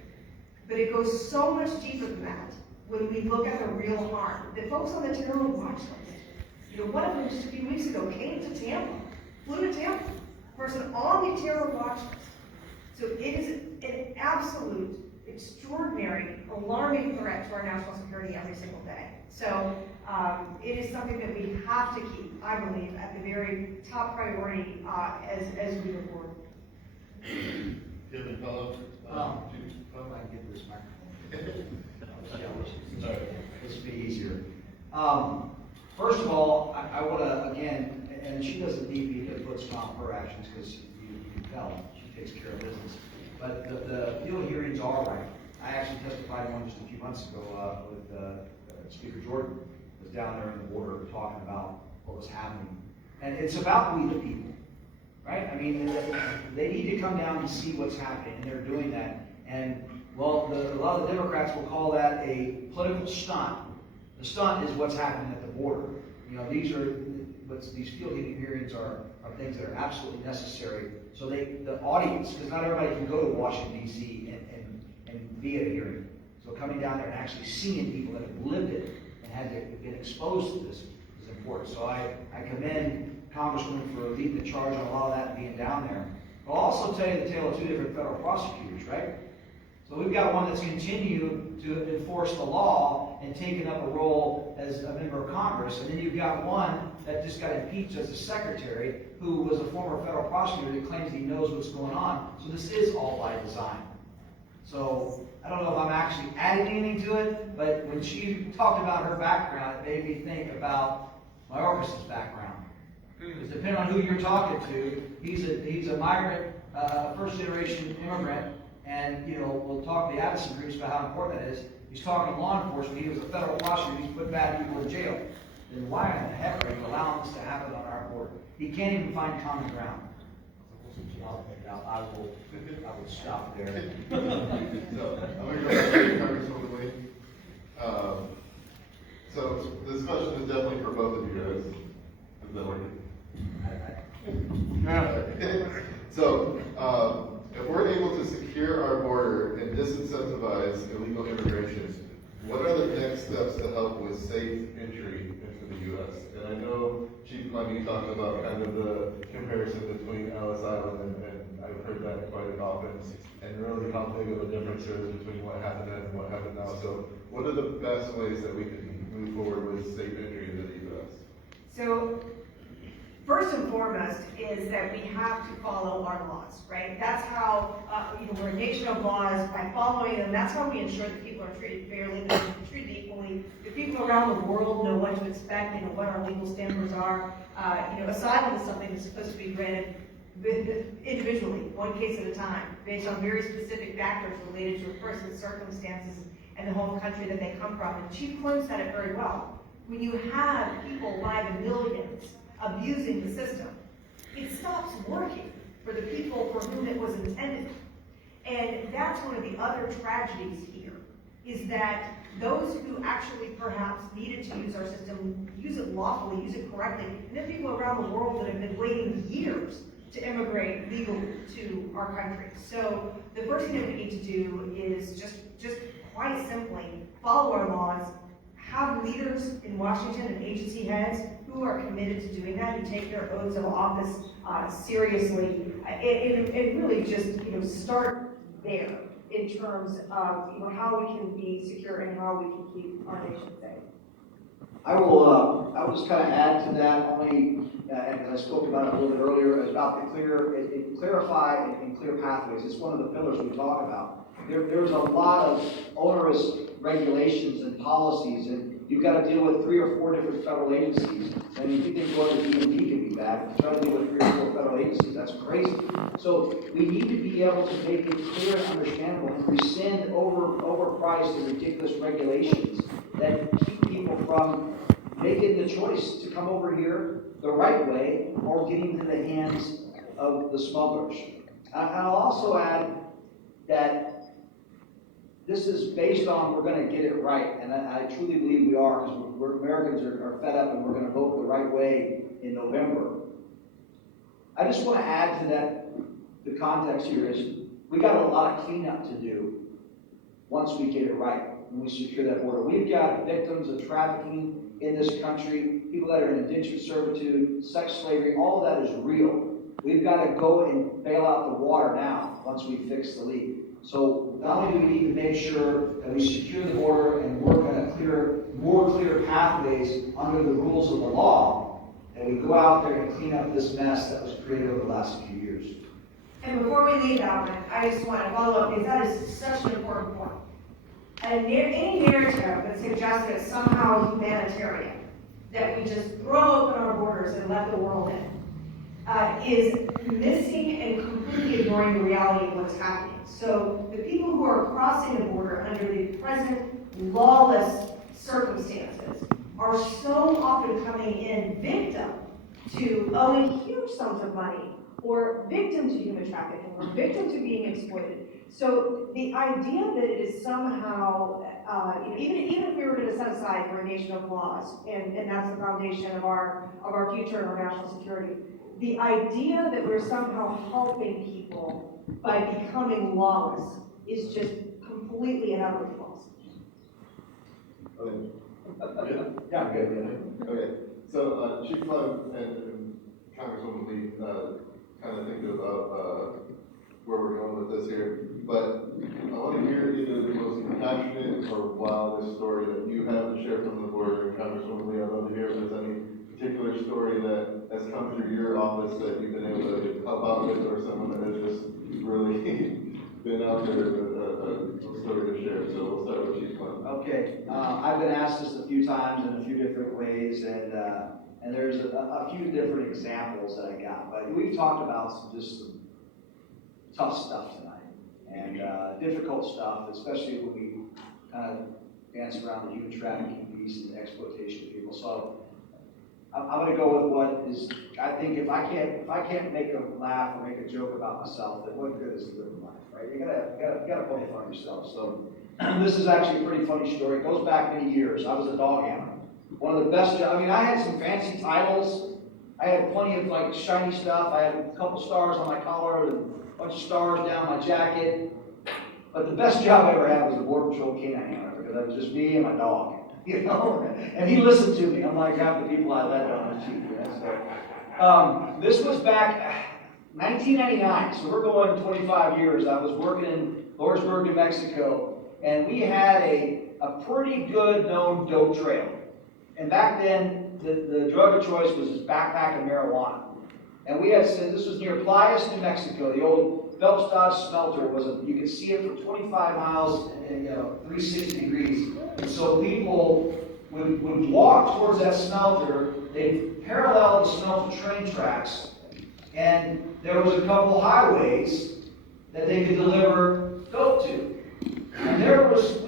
But it goes so much deeper than that when we look at the real harm. The folks on the terror watch list, you know, one of them just a few weeks ago came to Tampa, flew to Tampa, person on the terror watch list. So it is an absolute, extraordinary, alarming threat to our national security every single day. So it is something that we have to keep, I believe, at the very top priority as we move forward. Do you have any follow-ups? If I can get this microphone. This will be easier. First of all, I want to, again, and she doesn't need me to put stop her actions because you can tell she takes care of business. But the field hearings are right. I actually testified one just a few months ago with Speaker Jordan was down there on the border talking about what was happening. And it's about we the people, right? I mean, they need to come down and see what's happening, and they're doing that. And, well, a lot of the Democrats will call that a political stunt. The stunt is what's happening at the border. You know, these field hearings are things that are absolutely necessary. So the audience, because not everybody can go to Washington, D.C. and be at a hearing. So coming down there and actually seeing people that have lived it and been exposed to this is important. So I commend Congressman for leading the charge on a lot of that and being down there. I'll also tell you the tale of two different federal prosecutors, right? So we've got one that's continued to enforce the law and taken up a role as a member of Congress, and then you've got one that just got impeached as a secretary who was a former federal prosecutor that claims he knows what's going on. So this is all by design. So I don't know if I'm actually adding anything to it, but when she talked about her background, it made me think about Mayorkas's background. Because depending on who you're talking to, he's a migrant, first-generation immigrant, and we'll talk to the advocacy groups about how important that is. He's talking to law enforcement. He was a federal prosecutor. He's put bad people in jail. Then why in the heck are you allowing this to happen on our border? He can't even find common ground. I will stop there. So, I'm going to go back to Congresswoman Lee. So, this question is definitely for both of you guys. Is that working? So, if we're able to secure our border and disincentivize illegal immigration, what are the next steps to help with safe entry into the U.S.? And I know Chief Clem, you talked about kind of the comparison between Ellis Island and I've heard that quite often, and really how big of a difference there is between what happened then and what happened now. So what are the best ways that we can move forward with safe entry into the U.S.? So first and foremost is that we have to follow our laws, right? That's how, we're a nation of laws. By following them, that's how we ensure that people are treated fairly, that they're treated equally. The people around the world know what to expect, what our legal standards are. Asylum is something that's supposed to be granted individually, one case at a time, based on very specific factors related to a person's circumstances and the home country that they come from. And Chief Clem said it very well. When you have people by the millions abusing the system, it stops working for the people for whom it was intended. And that's one of the other tragedies here, is that those who actually perhaps needed to use our system, use it lawfully, use it correctly, and then people around the world that have been waiting years to immigrate legally to our country. So the first thing that we need to do is just quite simply follow our laws, have leaders in Washington and agency heads who who are committed to doing that, who take their oaths of office seriously. It really just, start there in terms of, how we can be secure and how we can keep our nation safe. I will just kind of add to that only, as I spoke about it a little bit earlier, about the clarify and clear pathways. It's one of the pillars we talk about. There's a lot of onerous regulations and policies, and you've got to deal with 3 or 4 different federal agencies. And if you think going to DMV can be bad, try to deal with 3 or 4 federal agencies, that's crazy. So we need to be able to make it clear and understandable and rescind overpriced and ridiculous regulations that keep people from making the choice to come over here the right way or getting into the hands of the smugglers. I'll also add that this is based on we're going to get it right, and I truly believe we are, because Americans are fed up and we're going to vote the right way in November. I just want to add to that, the context here is we got a lot of cleanup to do once we get it right, when we secure that border. We've got victims of trafficking in this country, people that are in indentured servitude, sex slavery, all of that is real. We've got to go and bail out the water now once we fix the leak. So not only do we need to make sure that we secure the border and work on more clear pathways under the rules of the law, and we go out there and clean up this mess that was created over the last few years. And before we leave that one, I just want to follow up, because that is such an important point. And any narrative that suggests that it's somehow humanitarian, that we just throw open our borders and let the world in, is missing and completely ignoring the reality of what's happening. So the people who are crossing the border under the present lawless circumstances are so often coming in victim to owing huge sums of money, or victim to human trafficking, or victim to being exploited. So the idea that it is somehow, even if we were going to set aside for a nation of laws, and that's the foundation of our future and our national security, the idea that we're somehow helping people by becoming lawless is just completely and utterly false. Okay. Yeah, good. Okay. So Chief Clem and Congresswoman Lee kind of thinking about where we're going with this here, but I want to hear either the most passionate or wildest story that you have to share from the border. And Congresswoman Lee, I'd love to hear if there's any particular story that has come through your office that you've been able to help out with, or someone that has just really been out there with a story to share. So we'll start with Chief Clem. Okay, I've been asked this a few times in a few different ways, and there's a few different examples that I got. But we've talked about some tough stuff tonight, and difficult stuff, especially when we kind of dance around the human trafficking piece and the exploitation of people. So I'm going to go with what is, I think if I can't make a laugh or make a joke about myself, then what good is living life, right? You gotta poke fun at yourself. So this is actually a pretty funny story. It goes back many years. I was a dog handler. One of the best jobs. I mean, I had some fancy titles. I had plenty of like shiny stuff. I had a couple stars on my collar and a bunch of stars down my jacket. But the best job I ever had was a Border Patrol canine handler, because that was just me and my dog. And he listened to me, unlike half the people I led on the chief. So, this was back 1999, so we're going 25 years. I was working in Lawrenceburg, New Mexico, and we had a pretty good known dope trail. And back then, the drug of choice was this backpack and marijuana. And we had, this was near Playas, New Mexico. The old Phelps Dodge smelter you could see it for 25 miles and 360 degrees. And so people would walk towards that smelter. They'd parallel the smelter train tracks, and there was a couple highways that they could deliver dope to. And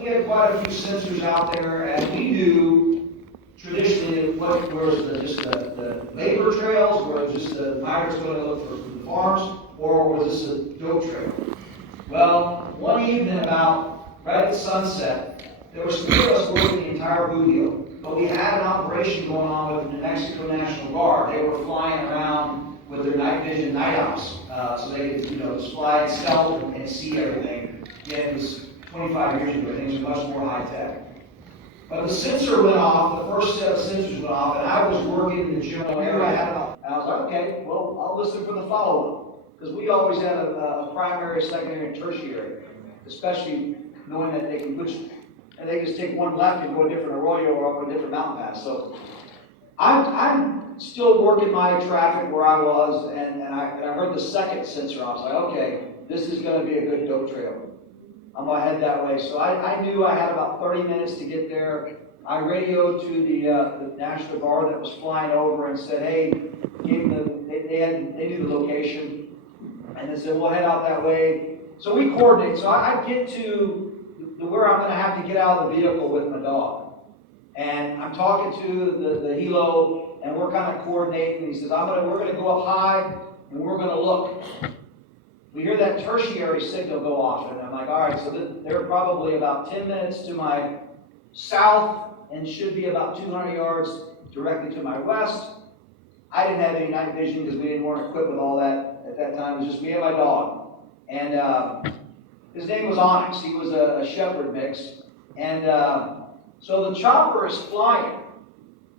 we had quite a few sensors out there, and we knew traditionally what was just the labor trails, or just the migrants going to look for the farms, or was this a dope trail? Well, one evening about right at sunset, there were three of us working the entire Bugio, but we had an operation going on with the New Mexico National Guard. They were flying around with their night vision night ops, so they could, just fly and stealth and see everything. Again, it was 25 years ago. Things were much more high tech. But the sensor went off, the first set of sensors went off, and I was working in the general area. And I was like, okay, well, I'll listen for the follow-up. Because we always had a primary, secondary, and tertiary, especially knowing that they can push, and they just take one left and go a different arroyo or up a different mountain pass. So I'm still working my traffic where I was, and I heard the second sensor. I was like, okay, this is going to be a good dope trail. I'm going to head that way. So I knew I had about 30 minutes to get there. I radioed to the National Guard that was flying over and said, hey, they knew the location. And they said, we'll head out that way. So we coordinate. So I get to where I'm going to have to get out of the vehicle with my dog. And I'm talking to the helo, and we're kind of coordinating. He says, we're going to go up high, and we're going to look. We hear that tertiary signal go off, and I'm like, all right, so they're probably about 10 minutes to my south, and should be about 200 yards directly to my west. I didn't have any night vision because we weren't equipped with all that at that time. It was just me and my dog. And his name was Onyx. He was a shepherd mix. And so the chopper is flying,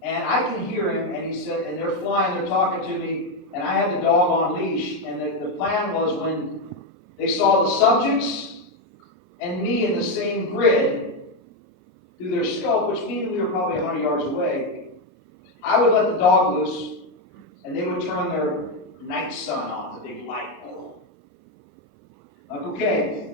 and I can hear him, and he said, and they're flying, they're talking to me, and I had the dog on leash, and the plan was when they saw the subjects and me in the same grid through their scope, which means we were probably 100 yards away, I would let the dog loose, and they would turn their night sun on, the big light. Like, okay.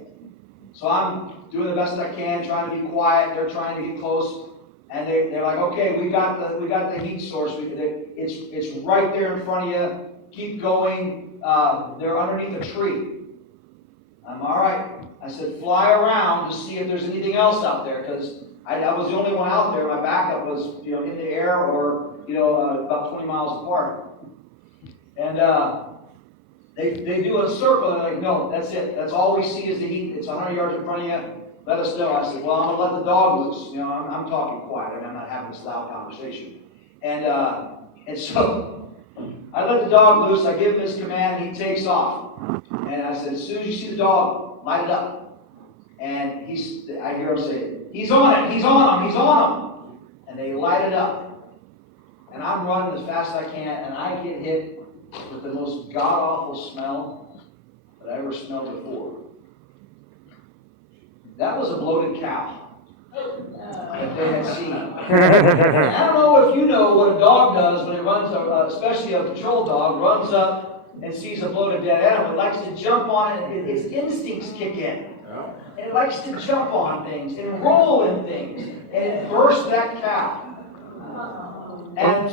So I'm doing the best I can, trying to be quiet. They're trying to get close, and they're like, "Okay, we got the heat source. It's right there in front of you. Keep going. They're underneath a tree." I'm all right. I said, "Fly around to see if there's anything else out there," because I was the only one out there. My backup was in the air or about 20 miles apart, and They do a circle, and they're like, no, that's it. That's all we see is the heat. It's 100 yards in front of you. Let us know. I said, well, I'm going to let the dog loose. I'm talking quiet. I'm not having this loud conversation. And so I let the dog loose. I give him his command, and he takes off. And I said, as soon as you see the dog, light it up. And I hear him say, he's on it. He's on him. He's on him. And they light it up. And I'm running as fast as I can, and I get hit with the most god-awful smell that I ever smelled before. That was a bloated cow that they had seen. I don't know if you know what a dog does when it runs, especially a patrol dog, runs up and sees a bloated dead animal. It likes to jump on it. Its instincts kick in. And it likes to jump on things and roll in things. And it burst that cow. And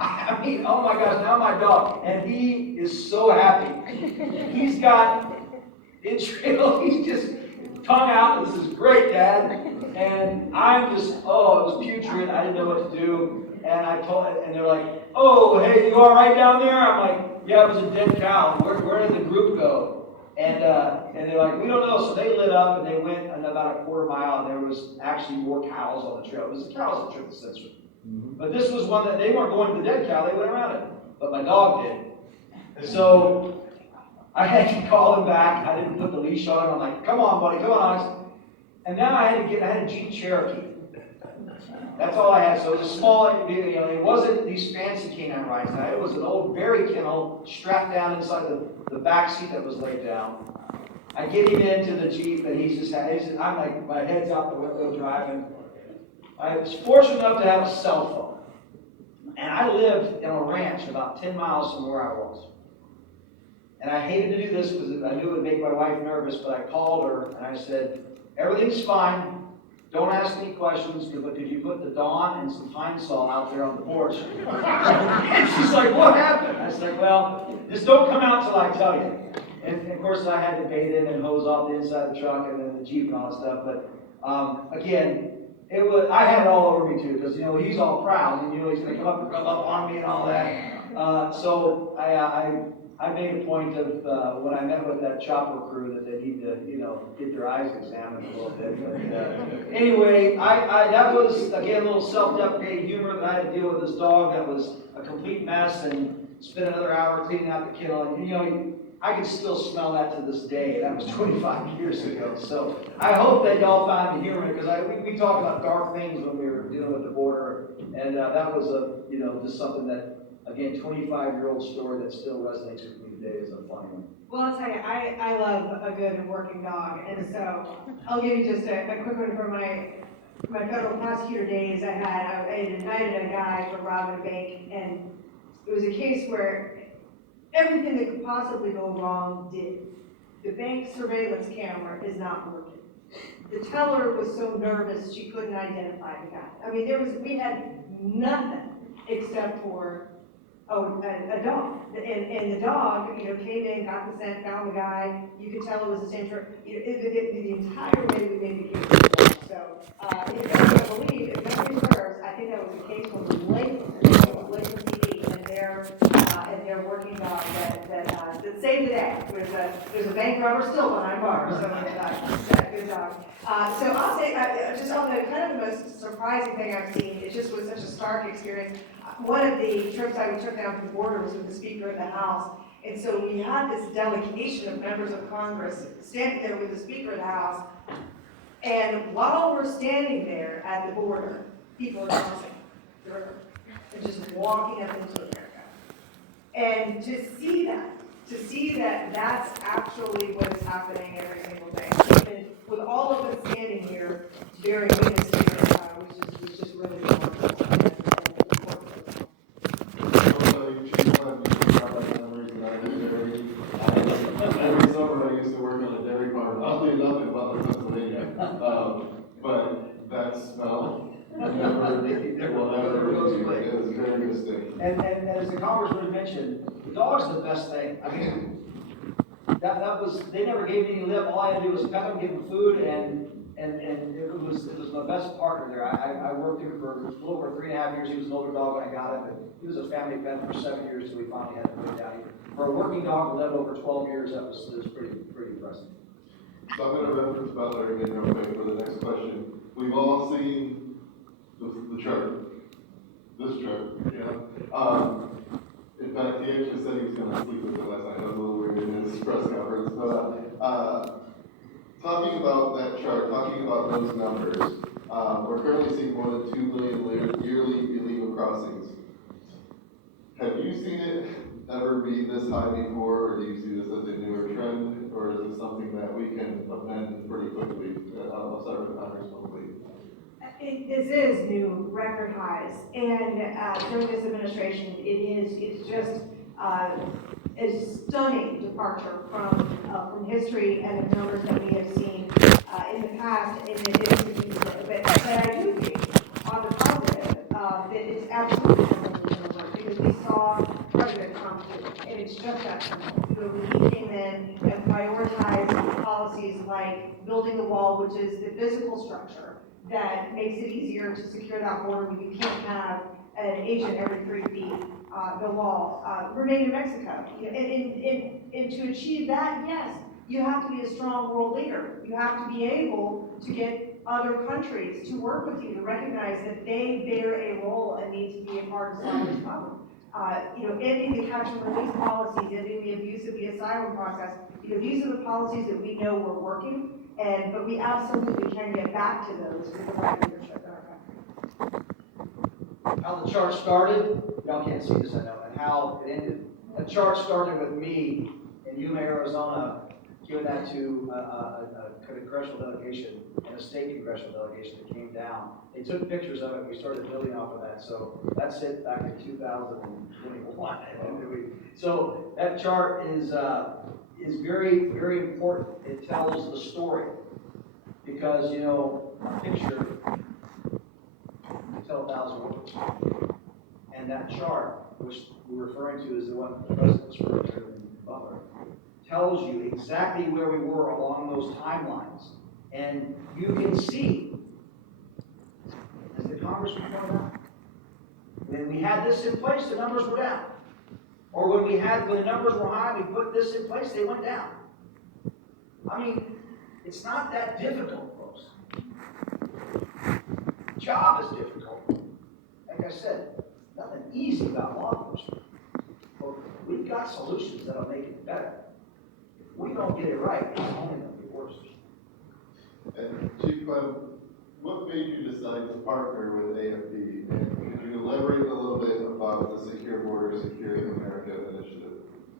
I mean, oh my gosh, now my dog, and he is so happy. He's got entrail, he's just tongue out, this is great, Dad. And I'm just, it was putrid, I didn't know what to do. And and they're like, oh, hey, you all right down there? I'm like, yeah, it was a dead cow. Where did the group go? And they're like, we don't know. So they lit up, and they went about a quarter mile, and there was actually more cows on the trail. It was the cows that tripped the sensor. But this was one that they weren't going to the dead cow, they went around it. But my dog did. So I had to call him back. I didn't put the leash on him. I'm like, come on, buddy, come on. And now I had a Jeep Cherokee. That's all I had. So it was a small, it wasn't these fancy canine rides. It was an old berry kennel strapped down inside the back seat that was laid down. I get him into the Jeep, and I'm like, my head's out the window driving. I was fortunate enough to have a cell phone. And I lived in a ranch about 10 miles from where I was. And I hated to do this because I knew it would make my wife nervous, but I called her and I said, everything's fine. Don't ask me questions, but could you put the Dawn and some Pine Sol out there on the porch? And she's like, what happened? I said, well, just don't come out till I tell you. And of course, I had to bathe him and hose off the inside of the truck and then the Jeep and all that stuff. But again, I had it all over me too, because he's all proud, and he's going to come up and rub up on me and all that. So I made a point of when I met with that chopper crew that they need to get their eyes examined a little bit. But anyway, that was again a little self-deprecating humor that I had to deal with this dog that was a complete mess, and spent another hour cleaning out the kennel. And I can still smell that to this day. That was 25 years ago. So I hope that y'all find the humor, because we talk about dark things when we were dealing with the border, and that was just something that, again, 25-year-old story that still resonates with me today is a funny one. Well, I'll tell you, I love a good working dog, and so I'll give you just a quick one from my federal prosecutor days. I had indicted a guy for robbing a bank, and it was a case where everything that could possibly go wrong did. The bank surveillance camera is not working. The teller was so nervous she couldn't identify the guy. I mean, we had nothing except for a dog. And the dog, came in, got the scent, found the guy. You could tell it was the same truck. The entire way we made the case work. So, if you don't believe, if memory serves, I think that was a case from Lakeland PD, and their working dog that saved the day. There's a bank robber still behind bars, so good dog. So I'll say, just on the kind of the most surprising thing I've seen, it just was such a stark experience. One of the trips I took down to the border was with the Speaker of the House, and so we had this delegation of members of Congress standing there with the Speaker of the House, and while we're standing there at the border, people are crossing the river and just walking up into America. And to see that that's actually what is happening every single day. And with all of us standing here, bearing witness here, was just really remarkable. Every summer I used to work on a dairy farm, oddly enough in Butler, Pennsylvania. But that smell will never goes away. It was very distinct. And as the congressman mentioned, the dog's the best thing. I mean, they never gave me any lip. All I had to do was pet them, give them food, and it was my best partner there. I worked here for a little over 3.5 years. He was an older dog when I got him, and he was a family pet for 7 years until we finally had to put him down here. For a working dog to live over 12 years, that was pretty impressive. So I'm going to reference Butler again real quick for the next question. We've all seen the chart, this chart, in fact, he actually said he was going to sleep with it last night. I was a little weird in his press conference. But talking about that chart, talking about those numbers, we're currently seeing more than 2 million yearly illegal crossings. Have you seen it ever be this high before, or do you see this as a newer trend, or is it something that we can amend pretty quickly? I'll start with Congressman Lee. This is new record highs, and during this administration, it's just a stunning departure from history and the numbers that we have seen in the past, and it is but I do think, on the positive, that it's absolutely going to work, because we saw President Trump do it, and it's just that simple. So when he came in and prioritized policies like building the wall, which is the physical structure that makes it easier to secure that border when you can't have an agent every 3 feet, the wall, remain in Mexico. And to achieve that, yes, you have to be a strong world leader. You have to be able to get other countries to work with you, to recognize that they bear a role and need to be a part of solving this problem. Ending the catch and release policies, ending the abuse of the asylum process, these are the policies that we know were working, but we absolutely can get back to those with the right leadership in our country. How the chart started, y'all can't see this, I know, and how it ended. The chart started with me in Yuma, Arizona, giving that to a congressional delegation and a state congressional delegation that came down. They took pictures of it, and we started building off of that. So that's it back in 2021. So that chart is very, very important. It tells the story. Because, a picture can tell 1,000 words. And that chart, which we're referring to, is the one the President's referring to in Butler, tells you exactly where we were along those timelines. And you can see, as the Congressman pointed out, when we had this in place, the numbers were down. Or when the numbers were high, we put this in place, they went down. I mean, it's not that difficult, folks. The job is difficult. Like I said, nothing easy about law enforcement. But we've got solutions that'll make it better. we don't get it right, it's only going to be worse. And Chief Clem, what made you decide to partner with AFP? And could you elaborate a little bit about the Secure Border, Securing America initiative?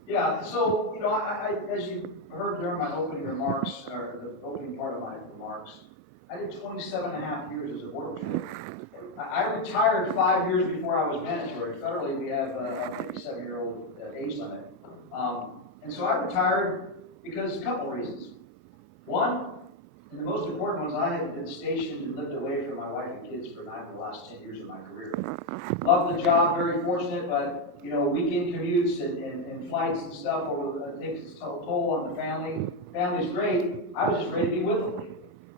Yeah, so, you know, I as you heard during my opening remarks, or the opening part of my remarks, I did 27 and a half years as a border patrol. I retired 5 years before I was mandatory. Federally, we have a 57-year-old age limit. And so I retired because a couple of reasons. One, and the most important was I had been stationed and lived away from my wife and kids for 9 of the last 10 years of my career. Loved the job, very fortunate, but you know, weekend commutes and flights and stuff over takes its toll on the family. Family's great. I was just ready to be with them.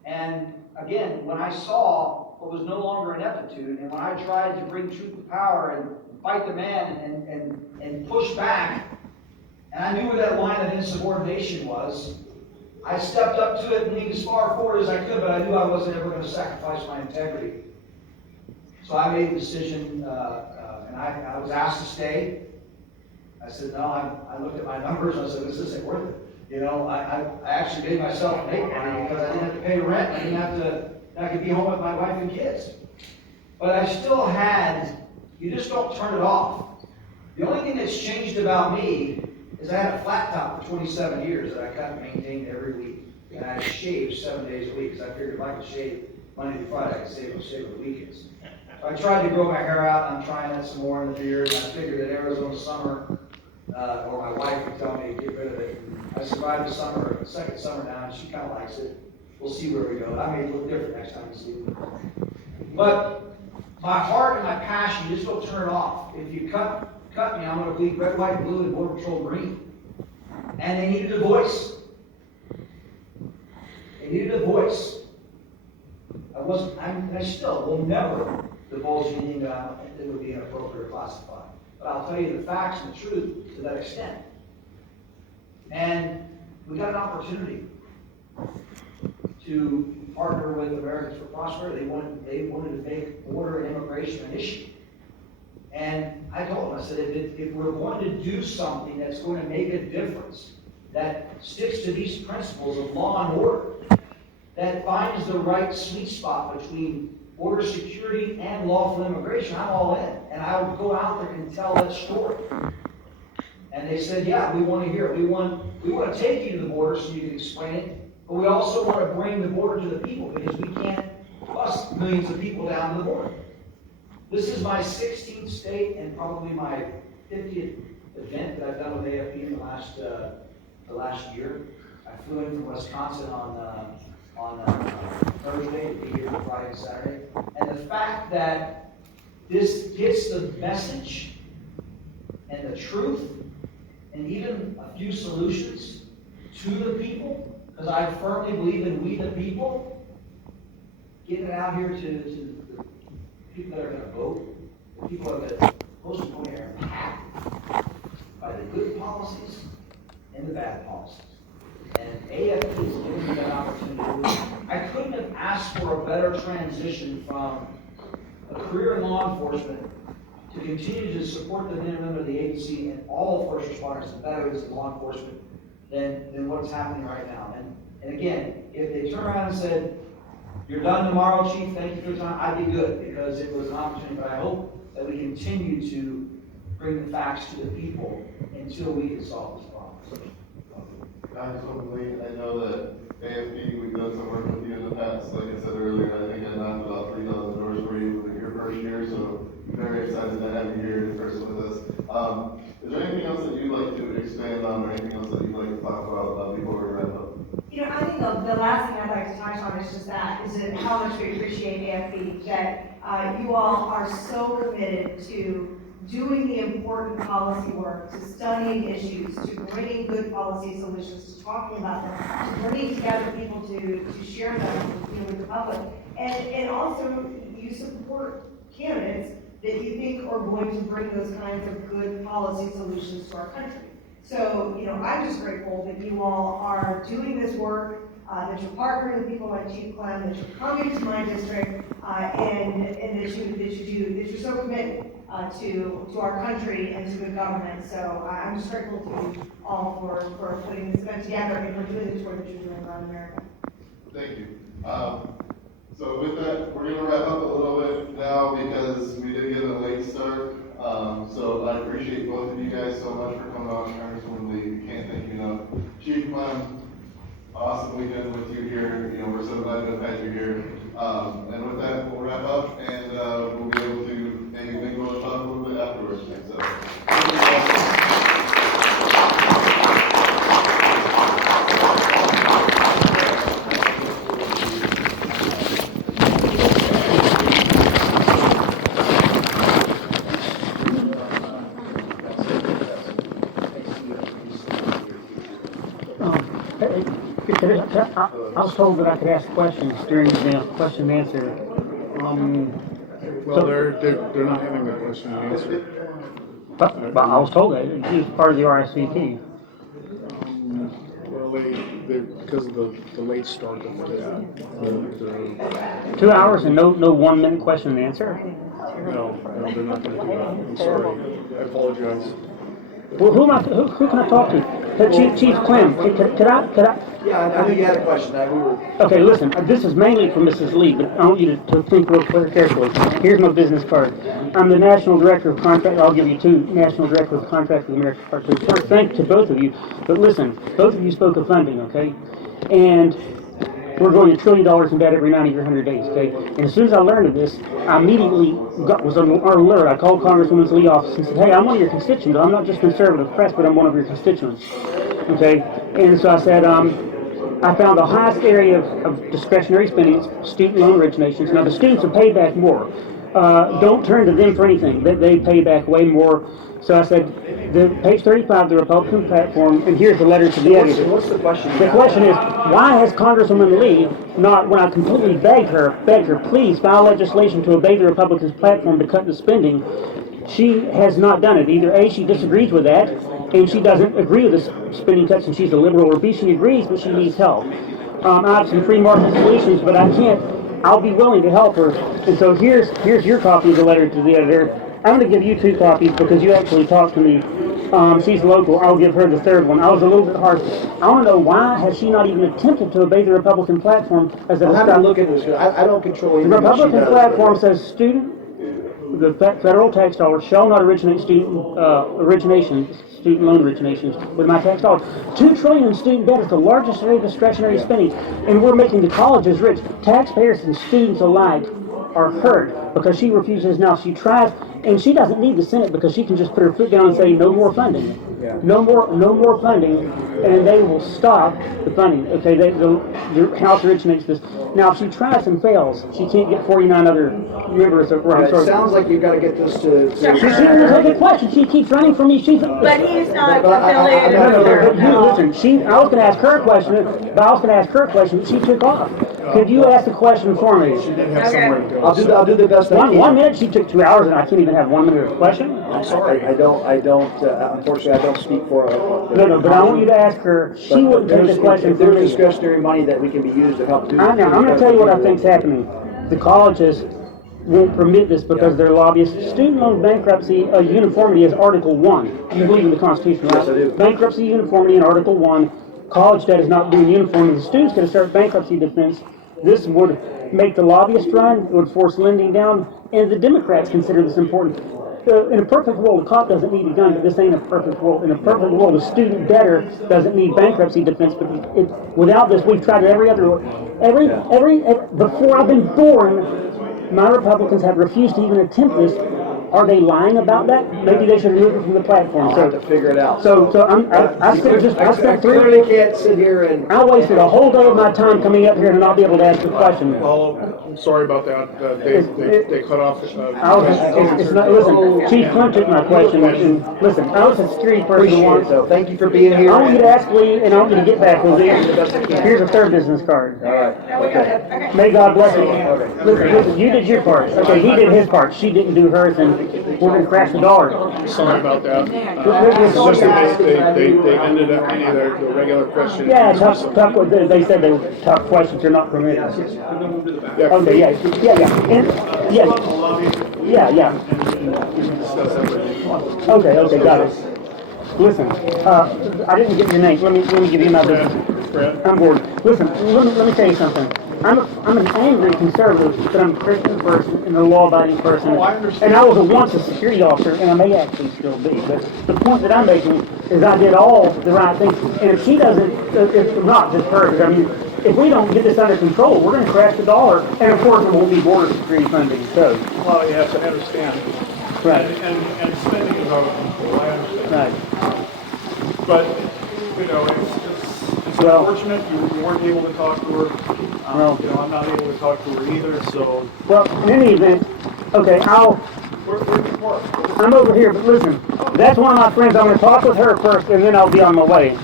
And again, when I saw what was no longer an ineptitude, and when I tried to bring truth to power and fight the man and push back, and I knew where that line of insubordination was, I stepped up to it and leaned as far forward as I could, but I knew I wasn't ever going to sacrifice my integrity. So I made a decision, and I was asked to stay. I said, no, I looked at my numbers and I said, this isn't worth it. You know, I actually made myself make money because I didn't have to pay rent. I could be home with my wife and kids. But I still had, you just don't turn it off. The only thing that's changed about me is I had a flat top for 27 years that I cut and maintained every week. And I shaved 7 days a week because I figured if I could shave Monday to Friday, I could shave on the weekends. So I tried to grow my hair out, and I'm trying that some more in the beard. And I figured that Arizona summer, or my wife would tell me to get rid of it. And I survived the summer, the second summer now, and she kind of likes it. We'll see where we go. I may look different next time you see me. But my heart and my passion, you just don't turn it off. If you cut me, I'm going to bleed red, white, blue, and Border Patrol green. And they needed a voice. They needed a voice. I still will never divulge anything that would be inappropriate or classified. But I'll tell you the facts and the truth to that extent. And we got an opportunity to partner with Americans for Prosperity. They wanted to make border and immigration an issue. And I told them, I said, if we're going to do something that's going to make a difference, that sticks to these principles of law and order, that finds the right sweet spot between border security and lawful immigration, I'm all in. And I would go out there and tell that story. And they said, yeah, we want to hear it. We want to take you to the border so you can explain it, but we also want to bring the border to the people because we can't bust millions of people down to the border. This is my 16th state and probably my 50th event that I've done with AFP in the last year. I flew in from Wisconsin on Thursday to be here for Friday and Saturday. And the fact that this gets the message and the truth and even a few solutions to the people, because I firmly believe in we the people, getting it out here to the people that are going to vote, the people that are going to, most importantly, are impacted by the good policies and the bad policies. And AFP is giving me that opportunity. I couldn't have asked for a better transition from a career in law enforcement to continue to support the men and women of the agency and all first responders and veterans in law enforcement than what's happening right now. And again, if they turn around and said, you're done tomorrow, Chief, thank you for your time, I'd be good because it was an opportunity. But I hope that we continue to bring the facts to the people until we can solve this problem. I know that AFP, we've done some work with you in the past, like I said earlier, I think I knocked about 3,000 doors for you within your first year, so very excited to have you here in person with us. Is there anything else that you'd like to expand on or anything else that you'd like to talk about before we wrap up? You know, I think the last thing I'd like to touch on is just that, is that how much we appreciate AFP, that you all are so committed to doing the important policy work, to studying issues, to bringing good policy solutions, to talking about them, to bringing together people to share them with the public. And also, you support candidates that you think are going to bring those kinds of good policy solutions to our country. So, you know, I'm just grateful that you all are doing this work, that you're partnering with people like Chief Clem, that you're coming to my district, and that you're so committed. to our country and to good government. So I'm just grateful to you all for putting this event together and for doing this work that you're doing around America. Thank you. So with that, we're gonna wrap up a little bit now because we did get a late start. So I appreciate both of you guys so much for coming on, Congresswoman Lee. We can't thank you enough. Chief Clem, awesome weekend with you here. You know, we're so glad to have had you here. And with that, we'll wrap up and we'll be able to maybe mingle and talk a little bit afterwards. So, thank you guys. I was told that I could ask questions during the question and answer. Well, they're not having a question and answer. But I was told that it was part of the RSVP. Well, they because of the late start of the 2 hours and no 1 minute question and answer? no, they're not going to do that. I'm sorry. I apologize. Well, who can I talk to? Chief Clem, could I? Yeah, I knew you had a question. We were. Okay, listen, this is mainly for Mrs. Lee, but I want you to think real carefully. Here's my business card. I'm the National Director of Contract. I'll give you two. National Director of Contract with America Part 2. First, thanks to both of you. But listen, both of you spoke of funding, okay? And we're going $1 trillion in debt every 90 or 100 days, okay? And as soon as I learned of this, I immediately was on alert. I called Congresswoman Lee's office and said, hey, I'm one of your constituents. I'm not just conservative press, but I'm one of your constituents, okay? And so I said, I found the highest area of discretionary spending is student loan originations. Now, the students have paid back more. Don't turn to them for anything. They pay back way more. So I said, page 35 of the Republican platform, and here's the letter to the editor. What's the question? The question is, why has Congresswoman Lee not, when I completely begged her, please file legislation to obey the Republicans' platform to cut the spending, she has not done it. Either A, she disagrees with that, and she doesn't agree with the spending cuts, and she's a liberal, or B, she agrees, but she needs help. I have some free market solutions, but I can't. I'll be willing to help her. And so here's your copy of the letter to the editor. I'm going to give you 2 copies because you actually talked to me. She's local. I'll give her the 3rd one. I was a little bit harsh. I want to know, why has she not even attempted to obey the Republican platform as a I'll have to look into this. I don't control The anything that she Republican does, platform but- says the federal tax dollars shall not originate student loan originations with my tax dollars. $2 trillion in student debt is the largest area of discretionary spending, and we're making the colleges rich. Taxpayers and students alike are hurt because she refuses now. She tries, and she doesn't need the Senate because she can just put her foot down and say no more funding. Yeah. No more funding, and they will stop the funding. Okay, the House originates this. Now, if she tries and fails, she can't get 49 other members of. Yeah, it sounds like you've got to get this to. She didn't take a question. She keeps running from me. But he's not But I- affiliated No, with but her. listen. I was going to ask her a question, but she took off. Could you ask the question for me? She did have somewhere to go. I'll do the best I can. One minute. She took 2 hours, and I can't even have 1 minute of question. I'm sorry. I don't. Unfortunately, I don't speak for her. No, but I want you to ask her. She wouldn't take the question If for there's me. discretionary money that we can be used to help do. I'm going to tell you what I think's happening. The colleges won't permit this because they're lobbyists. Student loan bankruptcy uniformity is Article 1. You believe in the Constitution, right? Yes, I do. Bankruptcy uniformity in Article 1. College debt is not being uniform. The students going to start bankruptcy defense. This would make the lobbyists run. It would force lending down. And the Democrats consider this important. In a perfect world, a cop doesn't need a gun, but this ain't a perfect world. In a perfect world, a student debtor doesn't need bankruptcy defense, but without this, we've tried it before I've been born, my Republicans have refused to even attempt this. Are they lying about that? Maybe they should remove it from the platform. I'll have to figure it out. I spent clearly can't sit here and. I wasted a whole day of my time coming up here to not be able to ask a question. Well, I'm sorry about that. They cut off. Listen, Chief Clem took my question, and listen, I was a security person Appreciate it, once. though. Thank you for being here. I want you to ask Lee, and I want you to get back with me. Here's a 3rd business card. All right. Okay. May God bless you. Listen, you did your part. Okay, he did his part. She didn't do hers, and we're going to crash the dollar. Sorry about that. It's just that they ended up getting the regular question. Yeah, tough. They said they were tough questions are not permitted. Yeah. Okay, yeah. And, yeah. Yeah, yeah. And we can discuss everything. Okay, got it. Listen, I didn't get your name. Let me give you my business. Brad. I'm bored. Listen, let me tell you something. I'm an angry conservative, but I'm a Christian person and a law-abiding person. Oh, I understand. And I was once a security officer, and I may actually still be. But the point that I'm making is I did all the right things. And if she doesn't, it's not just her. I mean, if we don't get this under control, we're going to crash the dollar. And of course, it won't be border security funding. So, Well, yes, I understand. right, And spending is out of control, I understand. right. But, you know, it's Well- unfortunate you weren't able to talk to her. No. You know, I'm not able to talk to her either, so Well, in any event, okay, where's the court? I'm over here, but listen, that's one of my friends. I'm going to talk with her first, and then I'll be on my way.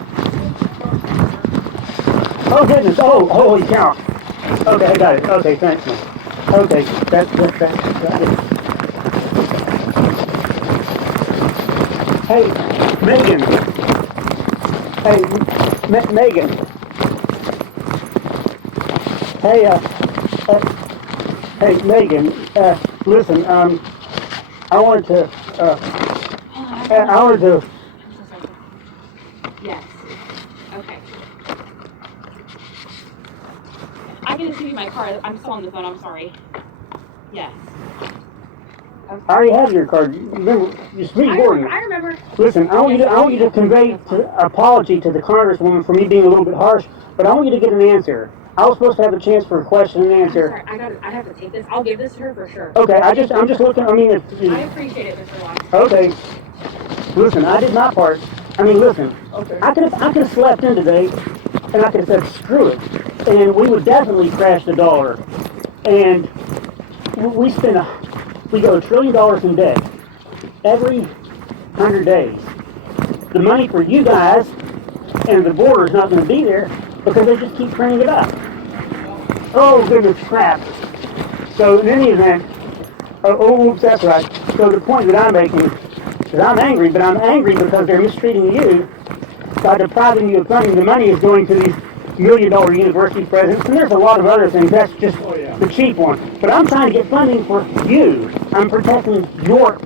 Oh, goodness. Oh, holy cow. Okay, I got it. Okay, thanks, man. Okay, that's got it. Hey, Megan. Hey, Megan. Hey, hey, Megan. Listen, I wanted to, Yes. Okay. I can just give you my card. I'm still on the phone. I'm sorry. Yes. I already have your card. Remember, you speak Gordon. I remember. Listen, I want you to convey apology to the Congresswoman for me being a little bit harsh, but I want you to get an answer. I was supposed to have a chance for a question and answer. I'm sorry. I have to take this. I'll give this to her for sure. Okay, I'm just looking. I mean, I appreciate it, Mr. Locke. okay. Listen, I did my part. I mean, listen. Okay. I could have slept in today, and I could have said screw it, and we would definitely crash the dollar. And we go $1 trillion in debt every 100 days. The money for you guys and the border is not going to be there because they just keep printing it up. Oh, goodness crap. So in any event, oops, that's right. So the point that I'm making is I'm angry, but I'm angry because they're mistreating you by depriving you of funding. The money is going to these $1 million university presidents, and there's a lot of other things. That's just the cheap one. But I'm trying to get funding for you. I'm protecting your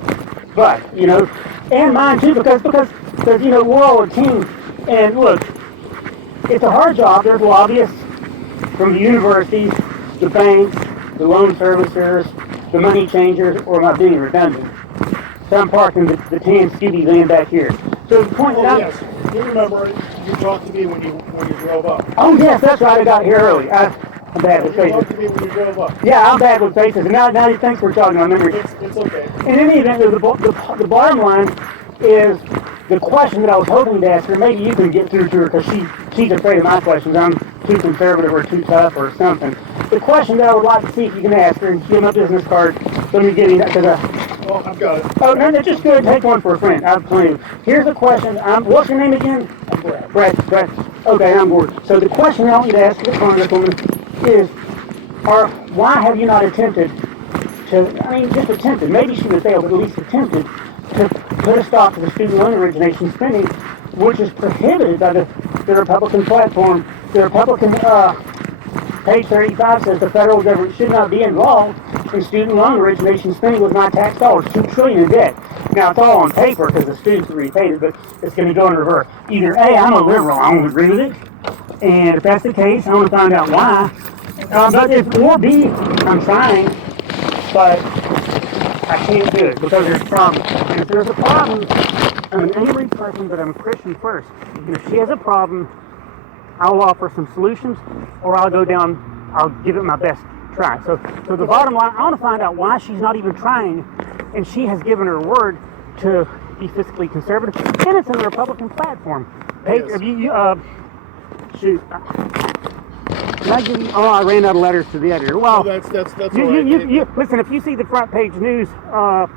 butt, you know, and mine too, because you know, we're all a team. And look, it's a hard job. There's lobbyists from the universities, the banks, the loan servicers, the money changers, or am I being redundant? So I'm parking the tan Scooby van back here. So the point Oh, that yes. You remember, you talked to me when you drove up. oh yes, that's right, I got here early. I'm bad with You talked faces. to me when you drove up. Yeah, I'm bad with faces. And now thanks for talking to my memory. It's okay. In any event, the bottom line is the question that I was hoping to ask her. Maybe you can get through to her because she's afraid of my questions. I'm too conservative or too tough or something. The question that I would like to see if you can ask her, and give my business card. Let me give you that because Well, I've got it. oh no, just go ahead and take one for a friend. I have plenty. Here's the question. What's your name again? Brad. Okay, I'm bored. So the question I want you to ask the Congresswoman is, why have you not attempted to, I mean, just attempted, maybe she would fail, but at least attempted to put a stop to the student loan origination spending, which is prohibited by the Republican platform. The Republican page 35 says the federal government should not be involved in student loan origination spending with my tax dollars, $2 trillion in debt. Now, it's all on paper because the students have repaid it, but it's going to go in reverse. Either A, I'm a liberal, I don't agree with it, and if that's the case, I want to find out why. Or B, I'm trying, but I can't do it because there's problems. And if there's a problem, I'm an angry person, but I'm a Christian first. And if she has a problem, I'll offer some solutions, or I'll go down, I'll give it my best try. So the bottom line, I want to find out why she's not even trying, and she has given her word to be fiscally conservative, and it's in the Republican platform. Hey, shoot. Can I give you, I ran out of letters to the editor. Well, that's all right. you listen, if you see the front page news on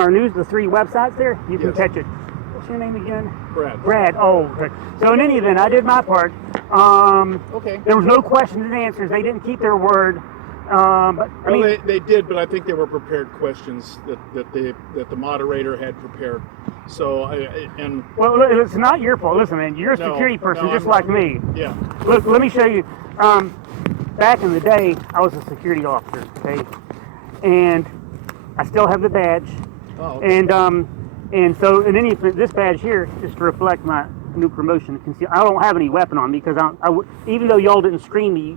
our news, the 3 websites there, you can Yes. catch it. What's your name again? Brad. Oh, okay. So in any event, I did my part. Okay. There was no questions and answers. They didn't keep their word. But I Well, mean, they did, but I think they were prepared questions that the moderator had prepared. So, well, it's not your fault. Listen, man, you're a No, security person no, just I'm- like me. yeah. Look, let me show you. Back in the day, I was a security officer, okay? And I still have the badge. Oh, okay. And so in any event, this badge here is to reflect my new promotion. I don't have any weapon on me because even though y'all didn't screen me,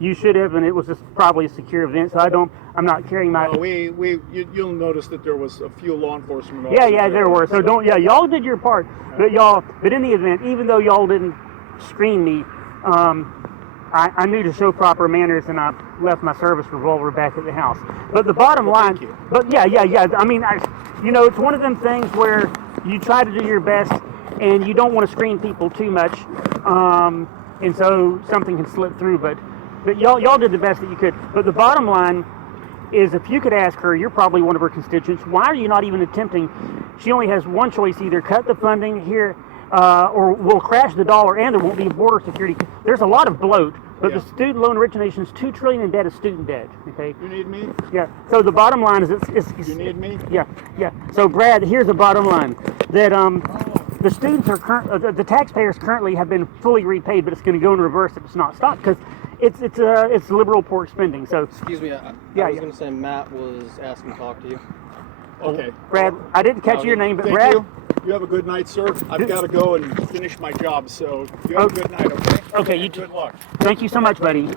you should have, and it was just probably a secure event. So I'm not carrying my. You'll notice that there was a few law enforcement Yeah, officers there were. So y'all did your part, but in the event, even though y'all didn't screen me, I knew to show proper manners, and I left my service revolver back at the house. But the bottom line, thank you. but yeah. I mean, it's one of them things where you try to do your best, and you don't want to screen people too much, and so something can slip through. But y'all did the best that you could. But the bottom line is, if you could ask her, you're probably one of her constituents. Why are you not even attempting? She only has one choice: either cut the funding here. Or we'll crash the dollar, and there won't be border security. There's a lot of bloat, but the student loan origination is $2 trillion in debt is student debt. Okay. You need me? Yeah. So the bottom line is, You need me? Yeah. So Brad, here's the bottom line: that the students are the taxpayers currently have been fully repaid, but it's going to go in reverse if it's not stopped because it's liberal pork spending. So excuse me, I was going to say Matt was asking to talk to you. Okay. Brad, I didn't catch your name, but Thank Brad. you. You have a good night, sir. I've got to go and finish my job, so you have a good night, okay? Okay, you too. Good luck. Thank you so much, buddy.